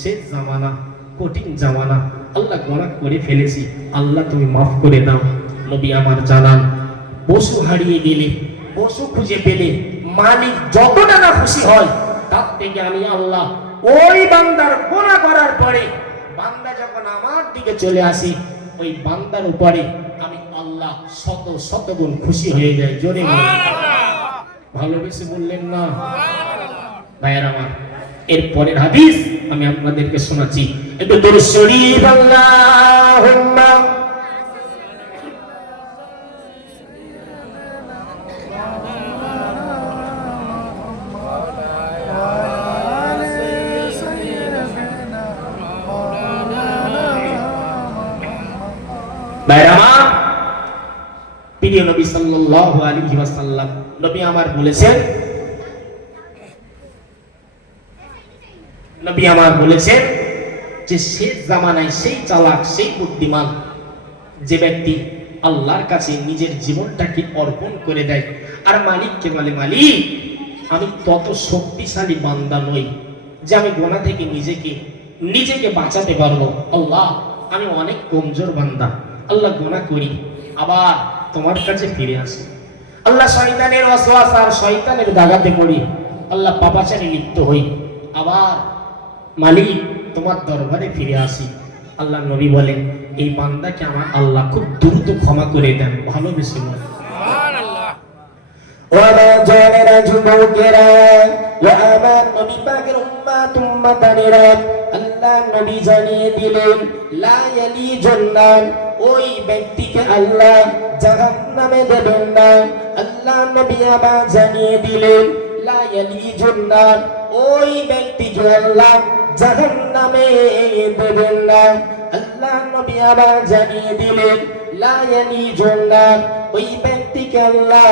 শেষ জামানা, কঠিন জামানা, আল্লাহ গুনাহ করে ফেলেছি, আল্লাহ তুমি মাফ করে দাও। নবী আমার জানান, পশু হারিয়ে গেলে, পশু খুঁজে পেলে মালিক যতটা না খুশি হয়, তার থেকে আমি আল্লাহ ওই বান্দার গুনাহ করার পরে বান্দা যখন আমার দিকে চলে আসি, ওই বান্দার উপরে আমি আল্লাহ শত শত গুণ খুশি হয়ে যাই। জোরে ভালোবেসে বললেন না ভাইয়ের আমার? এর পরের হাদিস আমি আপনাদেরকে শোনাচ্ছি, একটু দরুদ শরীফ আল্লাহুম্মা প্রিয় নবী সাল্লাল্লাহু আলাইহি ওয়াসাল্লাম, নবী আমার বলেছেন, নবী আমার বলেছেন যে শেষ জামানায় সেই চালাক, সেই বুদ্ধিমান যে ব্যক্তি আল্লাহর কাছে নিজের জীবনটাকে অর্পণ করে দেয় আর মালিককে বলে, মালিক আমি তত শক্তিশালী বান্দা নই যে আমি গুনাহ থেকে নিজেকে বাঁচাতে পারবো, আল্লাহ আমি অনেক কমজোর বান্দা, আল্লাহ গুনাহ করি আবার তোমার কাছে ফিরে আসি, আল্লাহ শয়তানের ওয়াসওয়াসা আর শয়তানের দাগাতে পড়ি, আল্লাহ পাপাচারে লিপ্ত হই, আবার মালিক তোমার দরবারে ফিরে আসি। আল্লাহ নবী বলেন এই বান্দাকে আমার আল্লাহ খুব দ্রুত ক্ষমা করে দেন, ভালোবেসে বলেন সুবহানাল্লাহ। ওয়া জানেরা যুবকেরা, ওয়া আমার নবী পাকের উম্মাতানেরা, আল্লাহ নবী জানিয়ে দিলেন লা ইয়ালিজুন নার, ওই ব্যক্তিকে আল্লাহ জাহান্নামে দেবেন না। আল্লাহ নবী আবার জানিয়ে দিলেন লা ইয়ালিজুন নার, ওই ব্যক্তিকে আল্লাহ জাহান্নামে দেবেন না। আল্লাহ নবী আবার জানিয়ে দিলেন লা ইয়ালিজুন নার, ওই ব্যক্তিকে আল্লাহ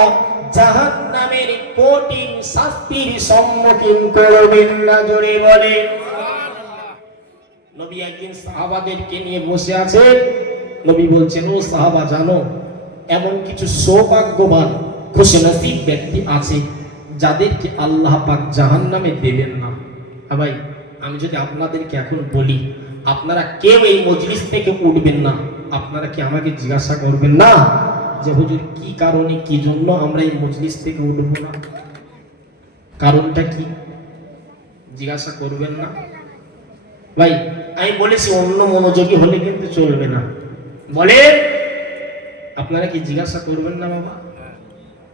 জাহান্নামের কঠিন শাস্তির সম্মুখীন করবেন না। জোরে বলেন সুবহানাল্লাহ। নবী একদিন সাহাবাদেরকে নিয়ে বসে আছেন, নবী বলছেন, ও সাহাবা জানো এমন কিছু সৌভাগ্যবান খুশনসিব ব্যক্তি আছে যাদেরকে আল্লাহ পাক জাহান্নামে দেবেন না। ভাই আমি যদি আপনাদেরকে এখন বলি, আপনারা কেউ এই মজলিস থেকে উঠবেন না, আপনারা কি আমাকে জিজ্ঞাসা করবেন না যে হুজুর কি কারণে, কি জন্য আমরা এই মজলিস থেকে উঠব না? কারণটা কি জিজ্ঞাসা করবেন না? ভাই আমি বলেছি অন্য মনোযোগী হলে কিন্তু চলবে না, বলে আপনারা কি জিজ্ঞাসা করবেন না বাবা?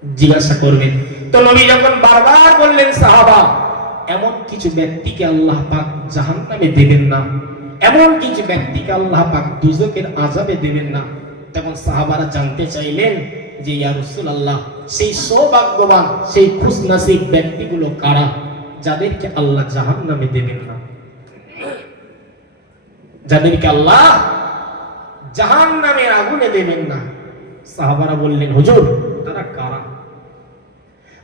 জিজ্ঞাসা করবেন। তো নবী যখন বারবার বললেন সাহাবা এমন কিছু ব্যক্তিকে আল্লাহ পাক জাহান্নামে দেবেন না, এমন কিছু ব্যক্তিকে আল্লাহ পাক দুজকের আযাবে দেবেন না, তখন সাহাবারা জানতে চাইলেন যে ইয়া রাসূলুল্লাহ সেই সৌভাগ্যবান, সেই খুশনসিব ব্যক্তিগুলো কারা যাদেরকে আল্লাহ জাহান্নামে দেবেন না? যাদেরকে আল্লাহ জাহান্নামের আগুনে দেবেন না। সাহাবারা বললেন, হুজুর তারা কারা?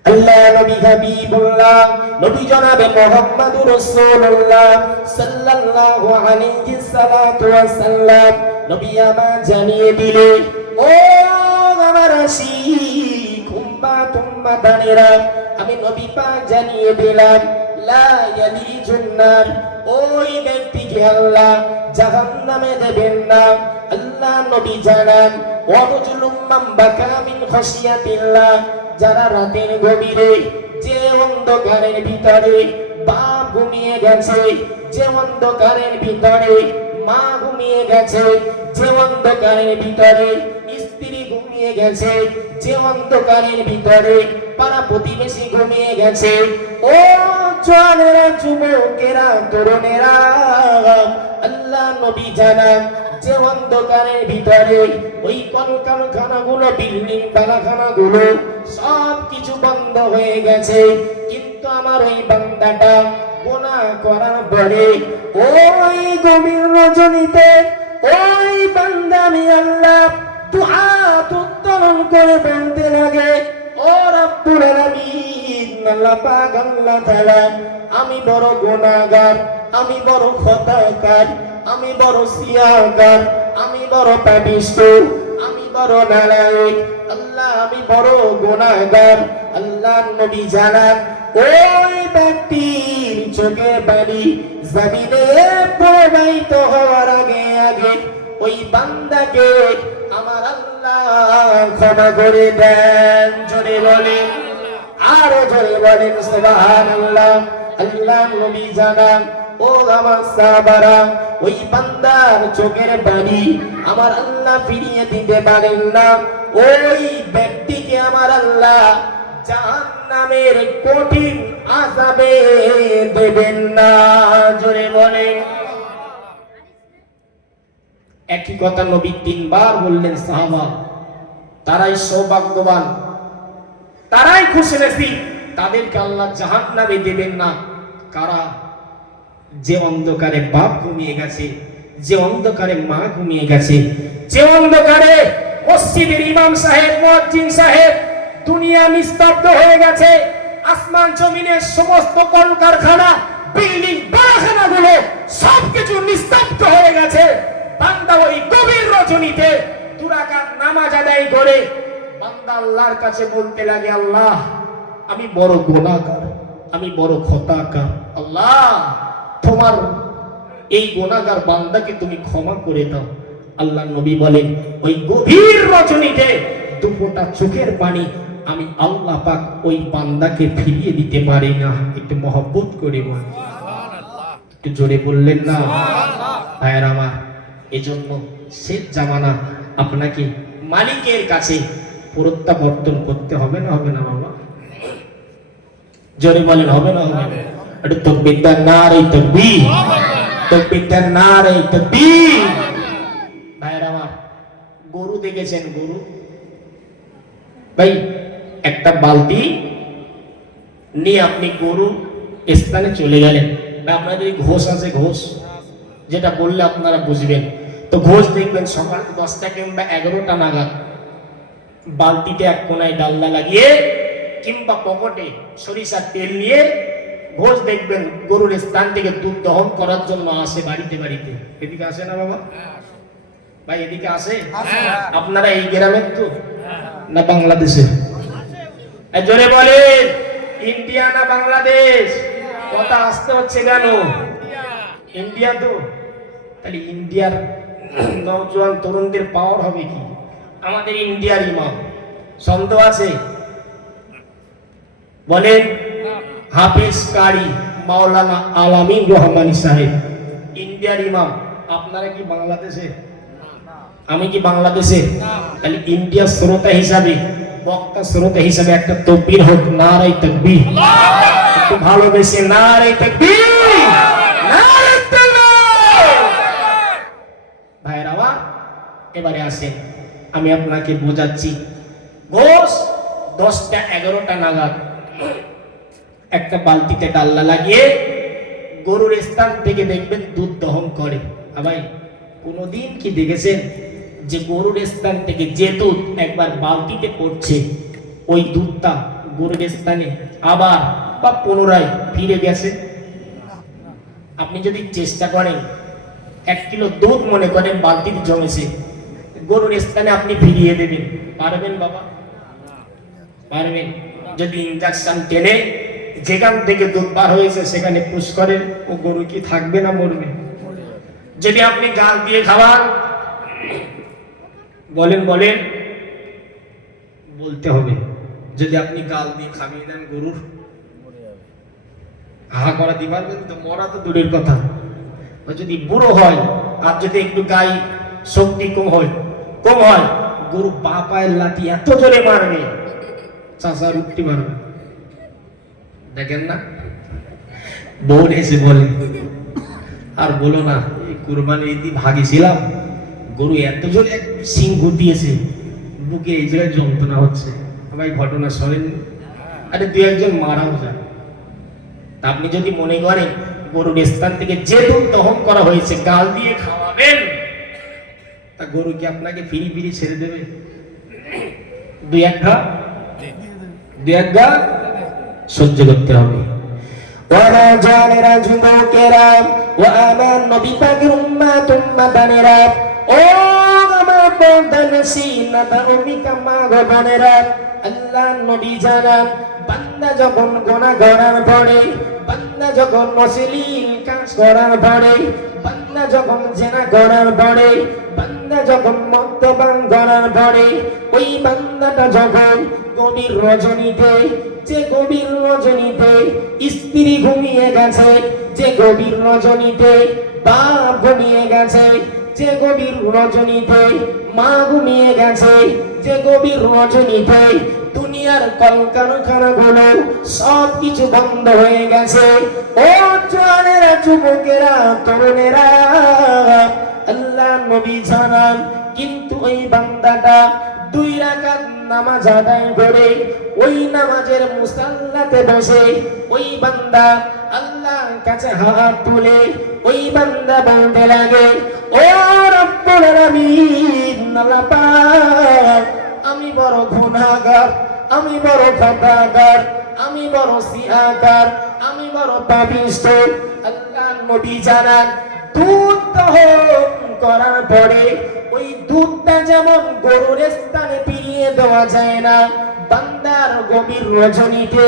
আল্লাহ নবী হাবিবুল্লাহ নবী জনাবে মুহাম্মদুর রাসূলুল্লাহ সাল্লাল্লাহু আলাইহি সাল্লাতু ওয়াসাল্লাম নবী আমার জানিয়ে দিলেন, ও আমার আশিক উম্মাতুম্মাদানিরা, আমি নবী পাক জানিয়ে দিলাম, লা ইয়ালিজুন নার, ওই ব্যক্তিকে আল্লাহ জাহান্নামে দেবেন না। আল্লাহ নবী জানান, ওয়ারজুলুম মান বাকা মিন খাশিয়াতিল্লাহ, যারা রাতের গভীরে যে অন্ধকারের ভিতরে বাপ ঘুমিয়ে গেছে, যে অন্ধকারের ভিতরে মা ঘুমিয়ে গেছে, যে অন্ধকারের ভিতরে স্ত্রী ঘুমিয়ে গেছে, যে অন্ধকারের ভিতরে পাড়া প্রতিবেশী ঘুমিয়ে গেছে, ও জওয়ানেরা, যুবকেরা, তরুণেরা, আল্লাহ নবী জানান, যে অন্ধকারের ভিতরে ওই কলকারখানাগুলো, বিল্ডিং কারখানাগুলো সব কিছু বন্ধ হয়ে গেছে, কিন্তু আমার ওই বান্দাটা গুনাহ করার পরে ওই গভীর রজনীতে ওই বান্দা আমি আল্লাহ দুআত উত্তোলন করে বলতে লাগে, ও রব্বুল আলামিন, আল্লাহ পাক, আল্লাহ তাআলা, আমি বড় গুনাহগার, আমি বড় খতাকার, আমি বড় সিয়াগার, আমি বড় পাপিষ্ঠ, আমি বড় নালায়েক, আল্লাহ আমি বড় গুনাহগার। আল্লাহ নবী জানান, ওই ব্যক্তির চোখের পানি জমিনে প্রবাহিত হওয়ার আগে আগে ওই বান্দাকে আমার আল্লাহ ক্ষমা করে দেন। জোরে বলেন, আরো জোরে বলেন সুবহানাল্লাহ। আল্লাহ নবী জানান, ও আমার সাহাবারা, ওই বান্দার চোখের পানি আমার আল্লাহ ফিরিয়ে দিতে পারেন না, ওই ব্যক্তিকে আমার আল্লাহ জাহান্নামের কঠিন আযাবে দেবেন না। জোরে বলেন। একই কথা নবী তিনবার বললেন। সাহাবা তারাই সৌভাগ্যবান, তারাই খুশনসিব, তাদেরকে আল্লাহ জাহান্নামে দেবেন না। কারা? যে অন্ধকারে বাপ ঘুমিয়ে গেছে, যে অন্ধকারে মা ঘুমিয়ে গেছে, যে অন্ধকারে মসজিদের ইমাম সাহেব, মুয়াজ্জিন সাহেব, দুনিয়া নিস্তব্ধ হয়ে গেছে, আসমান জমিনের সমস্ত কলকারখানা, বিল্ডিং, কারখানাগুলো সবকিছু নিস্তব্ধ হয়ে গেছে। বান্দা ওই গভীর রজনীতে দুরাকাত নামাজ আদায় করে বান্দা আল্লাহর কাছে বলতে লাগে, আল্লাহ আমি বড় গুনাহগার, আমি বড় খতাকার, আল্লাহ তোমার এই গুনাহগার বান্দাকে তুমি ক্ষমা করে দাও। আল্লাহ নবী বলেন, ওই গভীর রজনীতে দুফোঁটা চোখের পানি আমি আল্লাহ পাক ওই বান্দাকে ফিরিয়ে দিতে পারি না। একটু মহব্বত করে বল, একটু জোরে বললেন না ভাইয়ের আমার। এজন্য শেষ জামানা আপনাকে মালিকের কাছে প্রত্যাবর্তন করতে হবে না, হবে না বাবা? জোরে বলেন, হবে না, হবে না? একটু তাকবীর দেন, নারে তাকবীর, তাকবীর দেন, নারে তাকবীর। ভাইয়ের আমার, গরু দেখেছেন? গরু ভাই, একটা বালতি নিয়ে আপনি গরু স্থানে চলে গেলেন, আপনাদের ঘোষ আছে, ঘোষ যেটা বললে আপনারা বুঝবেন। তো ঘোষ দেখবেন সকাল 10টা কিংবা 11টা নাগাদ বালতিতে এক কোনায় ডাল্লা লাগিয়ে কিংবা পকেটে সরিষার তেল নিয়ে ঘোষ দেখবেন গরুর স্থান থেকে দুধ দহন করার জন্য আসে বাড়িতে বাড়িতে। এদিকে আসে না বাবা? ভাই এদিকে আসে? আপনারা এই গ্রামের তো না বাংলাদেশে? জোরে বলেন, ইন্ডিয়া না বাংলাদেশ? কথা আসতে হচ্ছে কেন? ইন্ডিয়া তো। তাহলে ইন্ডিয়ার নওজোয়ান তরুণদের পাওয়ার হবে কি? আমাদের ইন্ডিয়ার ইমাম সন্দেহ আছে? বলেন, হাফেজ কারি মাওলানা আলামিন রহমানী সাহেব ইন্ডিয়ার ইমাম। আপনারা কি বাংলাদেশে? আমি কি বাংলাদেশে? তাহলে ইন্ডিয়ার শ্রোতা হিসাবে, বক্তা শ্রোতা হিসাবে একটা তাকবীর হোক, নারে তাকবীর। একটু ভালোবেসে নারে তাকবীর, নারে তাকবীর। ভাইরা আমার, এবারে আসেন, আমি আপনাকে বোঝাচ্ছি। ঘোষ 10টা 11টা নাগাদ একটা বালতিতে ডাল্লা লাগিয়ে গরুর স্থান থেকে দেখবেন দুধ দহন করে। ভাই কোনোদিন কি দেখেছেন যে গরুর স্থান থেকে যে দুধ একবার বালতিতে পড়ছে ওই দুধটা গরুর স্থানে আবার বা পুনরায় ফিরে গেছে? আপনি যদি চেষ্টা করেন 1 কিলো দুধ মনে করেন বালতিতে জমেছে, গরুর স্থানে আপনি ফিরিয়ে দেবেন, পারবেন বাবা? পারবেন? যদি ইনজেকশন টেনে যেখান থেকে দুধ বার হয়েছে সেখানে পুশ করেন, ও গরু কি থাকবে না মরবে? যদি আপনি গাল দিয়ে খাওয়ান, বলেন বলেন, বলতে হবে, যদি আপনি গাল দিয়ে খাইয়ে দেন গরুর, হা করা দিতে পারবেন তো? মরা তো দূরের কথা। যদি বুড়ো হয় আর যদি একটু গায়ে শক্তি কম হয়, গরু পা পায়ের লাঠি এত জোরে মারবে চাষার উঠতে পারবে। দেখেন না, বোন এসে বলে আর বলো না, এই কুরবানি ঈদে ভাগেছিলাম, গরু এত জোরে সিং ঘুটিয়েছে, বুকে এই জায়গায় যন্ত্রণা হচ্ছে। ভাই ঘটনা শোনেন? আরে 2-1 মারাও যায়। তা আপনি যদি মনে করেন গরুর স্থান থেকে যে দুধ দহন করা হয়েছে গাল দিয়ে খাওয়াবেন, তা গরু কি আপনাকে ফিরি ফিরি ছেড়ে দেবে? 2-1 ঘা সহ্য করতে হবে। ওরা জানেরা যুবকেরা, ও আমার নবী পাকের উম্মাতুম মাদানেরা, ও আমার বন্ধনসিনা দাউমিকা মা গোবনেরা, আল্লাহ নবী জানান বান্দা যখন গুনাহ করার পরে, বান্দা যখন অশ্লীল কাজ করার পরে, বান্দা যখন জেনা করার পরে, বান্দা যখন মদ্যপান করার পরে, ওই বান্দাটা যখন গভীর রজনীতে, যে গভীর রজনীতে স্ত্রী ঘুমিয়ে গেছে, যে গভীর রজনীতে বাপ ঘুমিয়ে গেছে, যে গভীর রজনীতে মা ঘুমিয়ে গেছে, যে গভীর রজনীতে দুনিয়ার কলকারখানাগুলো সব কিছু বন্ধ হয়ে গেছে, ও জওয়ানেরা, যুবকেরা, তরুণেরা, আল্লাহ নবী জানান কিন্তু ওই বান্দাটা 2 রাকাত নামাজ আদায় করে ওই নামাজের মুসাল্লাতে বসে ওই বান্দা আল্লাহর কাছে হাত তুলে ওই বান্দা বলতে লাগে, ও রব্বুল আলামিন, আল্লাহ পাক, আমি বড় গুনাহগার, আমি বড় খতাকার, আমি বড় সিয়াকার, আমি বড় পাপিষ্ঠ। আল্লাহ নবী জানান দুধ দহন করার পরে ওই দুধটা যেমন গরুর স্থানে ফিরিয়ে দেওয়া যায় না, বান্দার গভীর রজনীতে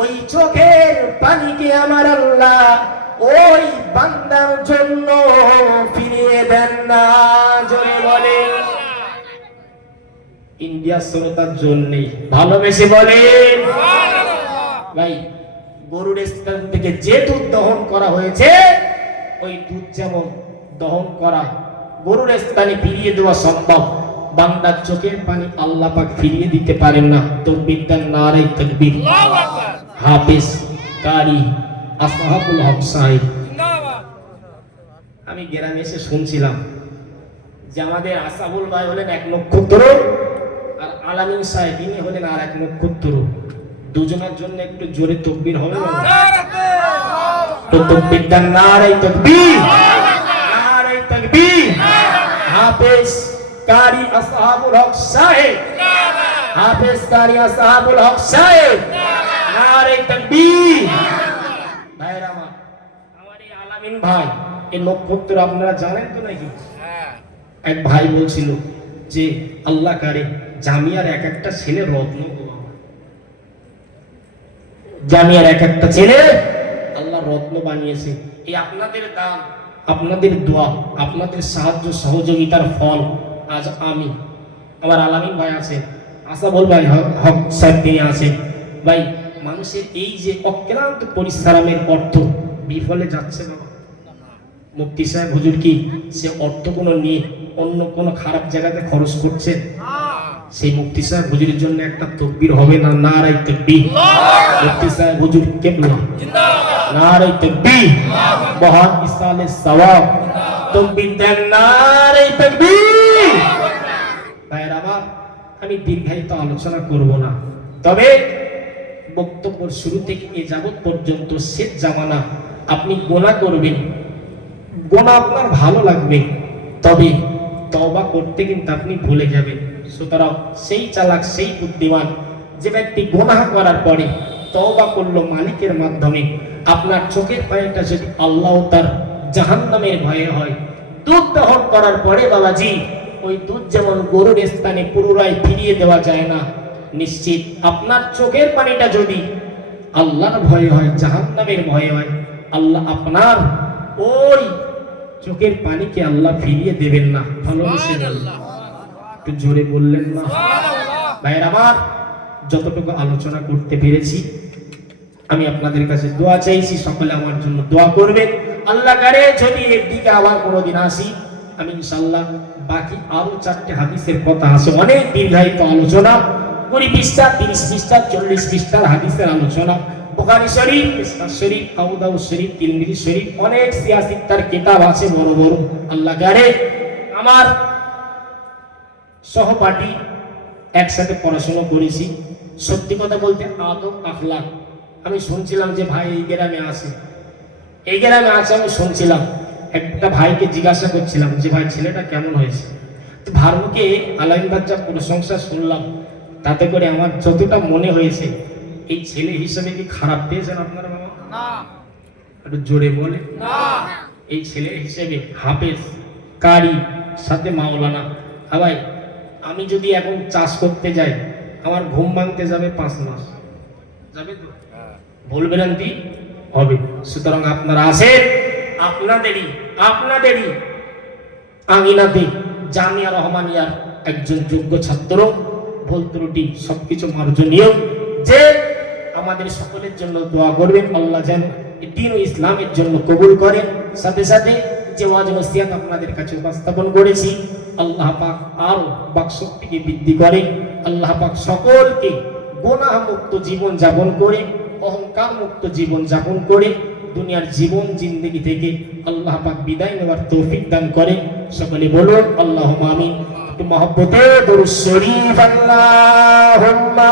ওই চোখের পানিকে আমার আল্লাহ ওই বান্দার জন্য ফিরিয়ে দেন না। জোরে বলে ইন্ডিয়া শ্রোতার জন্য ভালোবেসে বলেন ভাই, গরুর স্থান থেকে যে দুধ দহন করা হয়েছে ওই দুধ যেমন দহন করা গরুর স্থানে ফিরিয়ে দেওয়া সম্ভব, বান্দার চোখের পানি আল্লাহ পাক ফিরিয়ে দিতে পারেন না। তাকবীর দেন, নারে তাকবীর। হাফেজ কারি আসহাবুল হক সাহেব, আমি গ্রামে এসে শুনছিলাম যে আমাদের আসাবুল ভাই হলেন 1 নক্ষত্র আর আলামিন সাহেব ইনি হলেন আর 1 নক্ষত্র। দুজনের জন্য একটু জোরে তাকবীর হবে না? তো তাকবীর দেন, নারে তাকবীর, নারে তাকবীর। হাফেজ কারি আসহাবুল হক সাহেব, হাফেজ কারি আসহাবুল হক সাহেব, নারে তাকবীর। ভাইরা আমার এই আলামিন ভাই এই নক্ষত্র আপনারা জানেন তো নাকি? এক ভাই বলছিল যে আল্লাহ কারে জামিয়ার এক একটা ছেলে রত্ন, জামিয়ার এক একটা ছেলে আল্লাহ রত্ন বানিয়েছে। এই আপনাদের দান, আপনাদের দোয়া, আপনাদের সাহায্য সহযোগিতার ফল আজ আমি, আমার আলামিন ভাই আছে, আসাবুল ভাই হক সাহেব তিনি আছেন। ভাই মানুষের এই যে অক্লান্ত পরিশ্রমের অর্থ বিফলে যাচ্ছে না। মুফতি সাহেব হুজুর কি সে অর্থ কোনো নিয়ে অন্য কোনো খারাপ জায়গাতে খরচ করছে? সেই মুফতি সাহেব হুজুরের জন্য একটা তাকবীর হবে না? নারে তাকবীর। মুফতি সাহেব হুজুর কিবলা জিন্দাবাদ, নারে তাকবীর। বহুত ইসালে সওয়াব, তাকবীর দেন, নারে তাকবীর। ভাইরা আমার, আমি দীর্ঘায়িত আলোচনা করব না, তবে বক্তব্যের শুরু থেকে এ যাবৎ পর্যন্ত শেষ জামানা আপনি গোনা করবেন, গোনা আপনার ভালো লাগবে, তবে তওবা করতে কিন্তু আপনি ভুলে যাবেন। সুতরাং সেই চালাক, সেই বুদ্ধিমান যে ব্যক্তি গোনাহ করার পরে তওবা করলো মালিকের মাধ্যমে, আপনার চোখের পানিটা যদি আল্লাহ তার জাহান্নামের ভয়ে হয়, দুধ দহন করার পরে বাবাজি ওই দুধ যেমন গরুর স্থানে পুনরায় ফিরিয়ে দেওয়া যায় না, নিশ্চিত আপনার চোখের পানিটা যদি আল্লাহর ভয়ে হয়, জাহান্নামের ভয়ে হয়, আল্লাহ আপনার ওই চোখের পানিকে আল্লাহ ফিরিয়ে দেবেন না। একটু জোরে বললেন না? ভাইয়ের আমার, যতটুকু আলোচনা করতে পেরেছি আমি আপনাদের কাছে দোয়া চাইছি, সকলে আমার জন্য দোয়া করবেন। আল্লাহ করে যদি এর দিকে আবার কোনোদিন আসি, আমি ইনশাআল্লাহ বাকি আরো 4টে হাদিসের কথা আছে, অনেক দীর্ঘায়িত আলোচনা, 20 পৃষ্ঠা, 30 পৃষ্ঠা, 40 পৃষ্ঠার হাদিসের আলোচনা, বুখারী শরীফ, মিসকাত শরীফ, আবু দাউদ শরীফ, তিরমিজি শরীফ, অনেক সিয়াসিত্তার কিতাব আছে বড় বড়। আল্লাহ করে আমার সহপাঠী একসাথে পড়াশোনা করেছি, সত্যি কথা বলতে আদব আখলাক আমি শুনছিলাম যে ভাই এই গ্রামে আছে, এই গ্রামে আছে, আমি শুনছিলাম। একটা ভাইকে জিজ্ঞাসা করছিলাম যে ভাই ছেলেটা কেমন হয়েছে, তো ভারুকে আলাইনবাদ যা প্রশংসা শুনলাম, তাতে করে আমার যতটা মনে হয়েছে এই ছেলে হিসেবে কি খারাপ পেয়েছেন আপনারা বাবা? না। একটু জোরে বলে না। এই ছেলে হিসেবে হাফেজ, কারি, সাথে মাওলানা। ভাই আমি যদি এখন চাষ করতে যাই, আমার ঘুম ভাঙতে যাবে 5 মাস, যাবে তো? ভুল ভ্রান্তি হবে। সুতরাং আপনারা আসেন, আপনাদেরই আঙিনাতে জামিয়া রহমানিয়ার একজন যোগ্য ছাত্র, ভুল ত্রুটি সবকিছু মার্জনীয়, যে আমাদের সকলের জন্য দোয়া করবেন, আল্লাহ যেন দ্বীন ও ইসলামের জন্য কবুল করেন। সাথে সাথে যে ওয়াজ নসিহত আপনাদের কাছে উপস্থাপন করেছি, আল্লাহ পাক আরো বাকশক্তিকে বৃদ্ধি করেন। আল্লাহ পাক সকলকে গুনাহ মুক্ত জীবন যাপন করে, অহংকার মুক্ত জীবন যাপন করে দুনিয়ার জীবন জিন্দেগি থেকে আল্লাহ পাক বিদায় নেওয়ার তৌফিক দান করেন। সকলে বলুন আল্লাহুম্মা আমিন। একটু মহব্বতে দরুদ শরীফ, আল্লাহুম্মা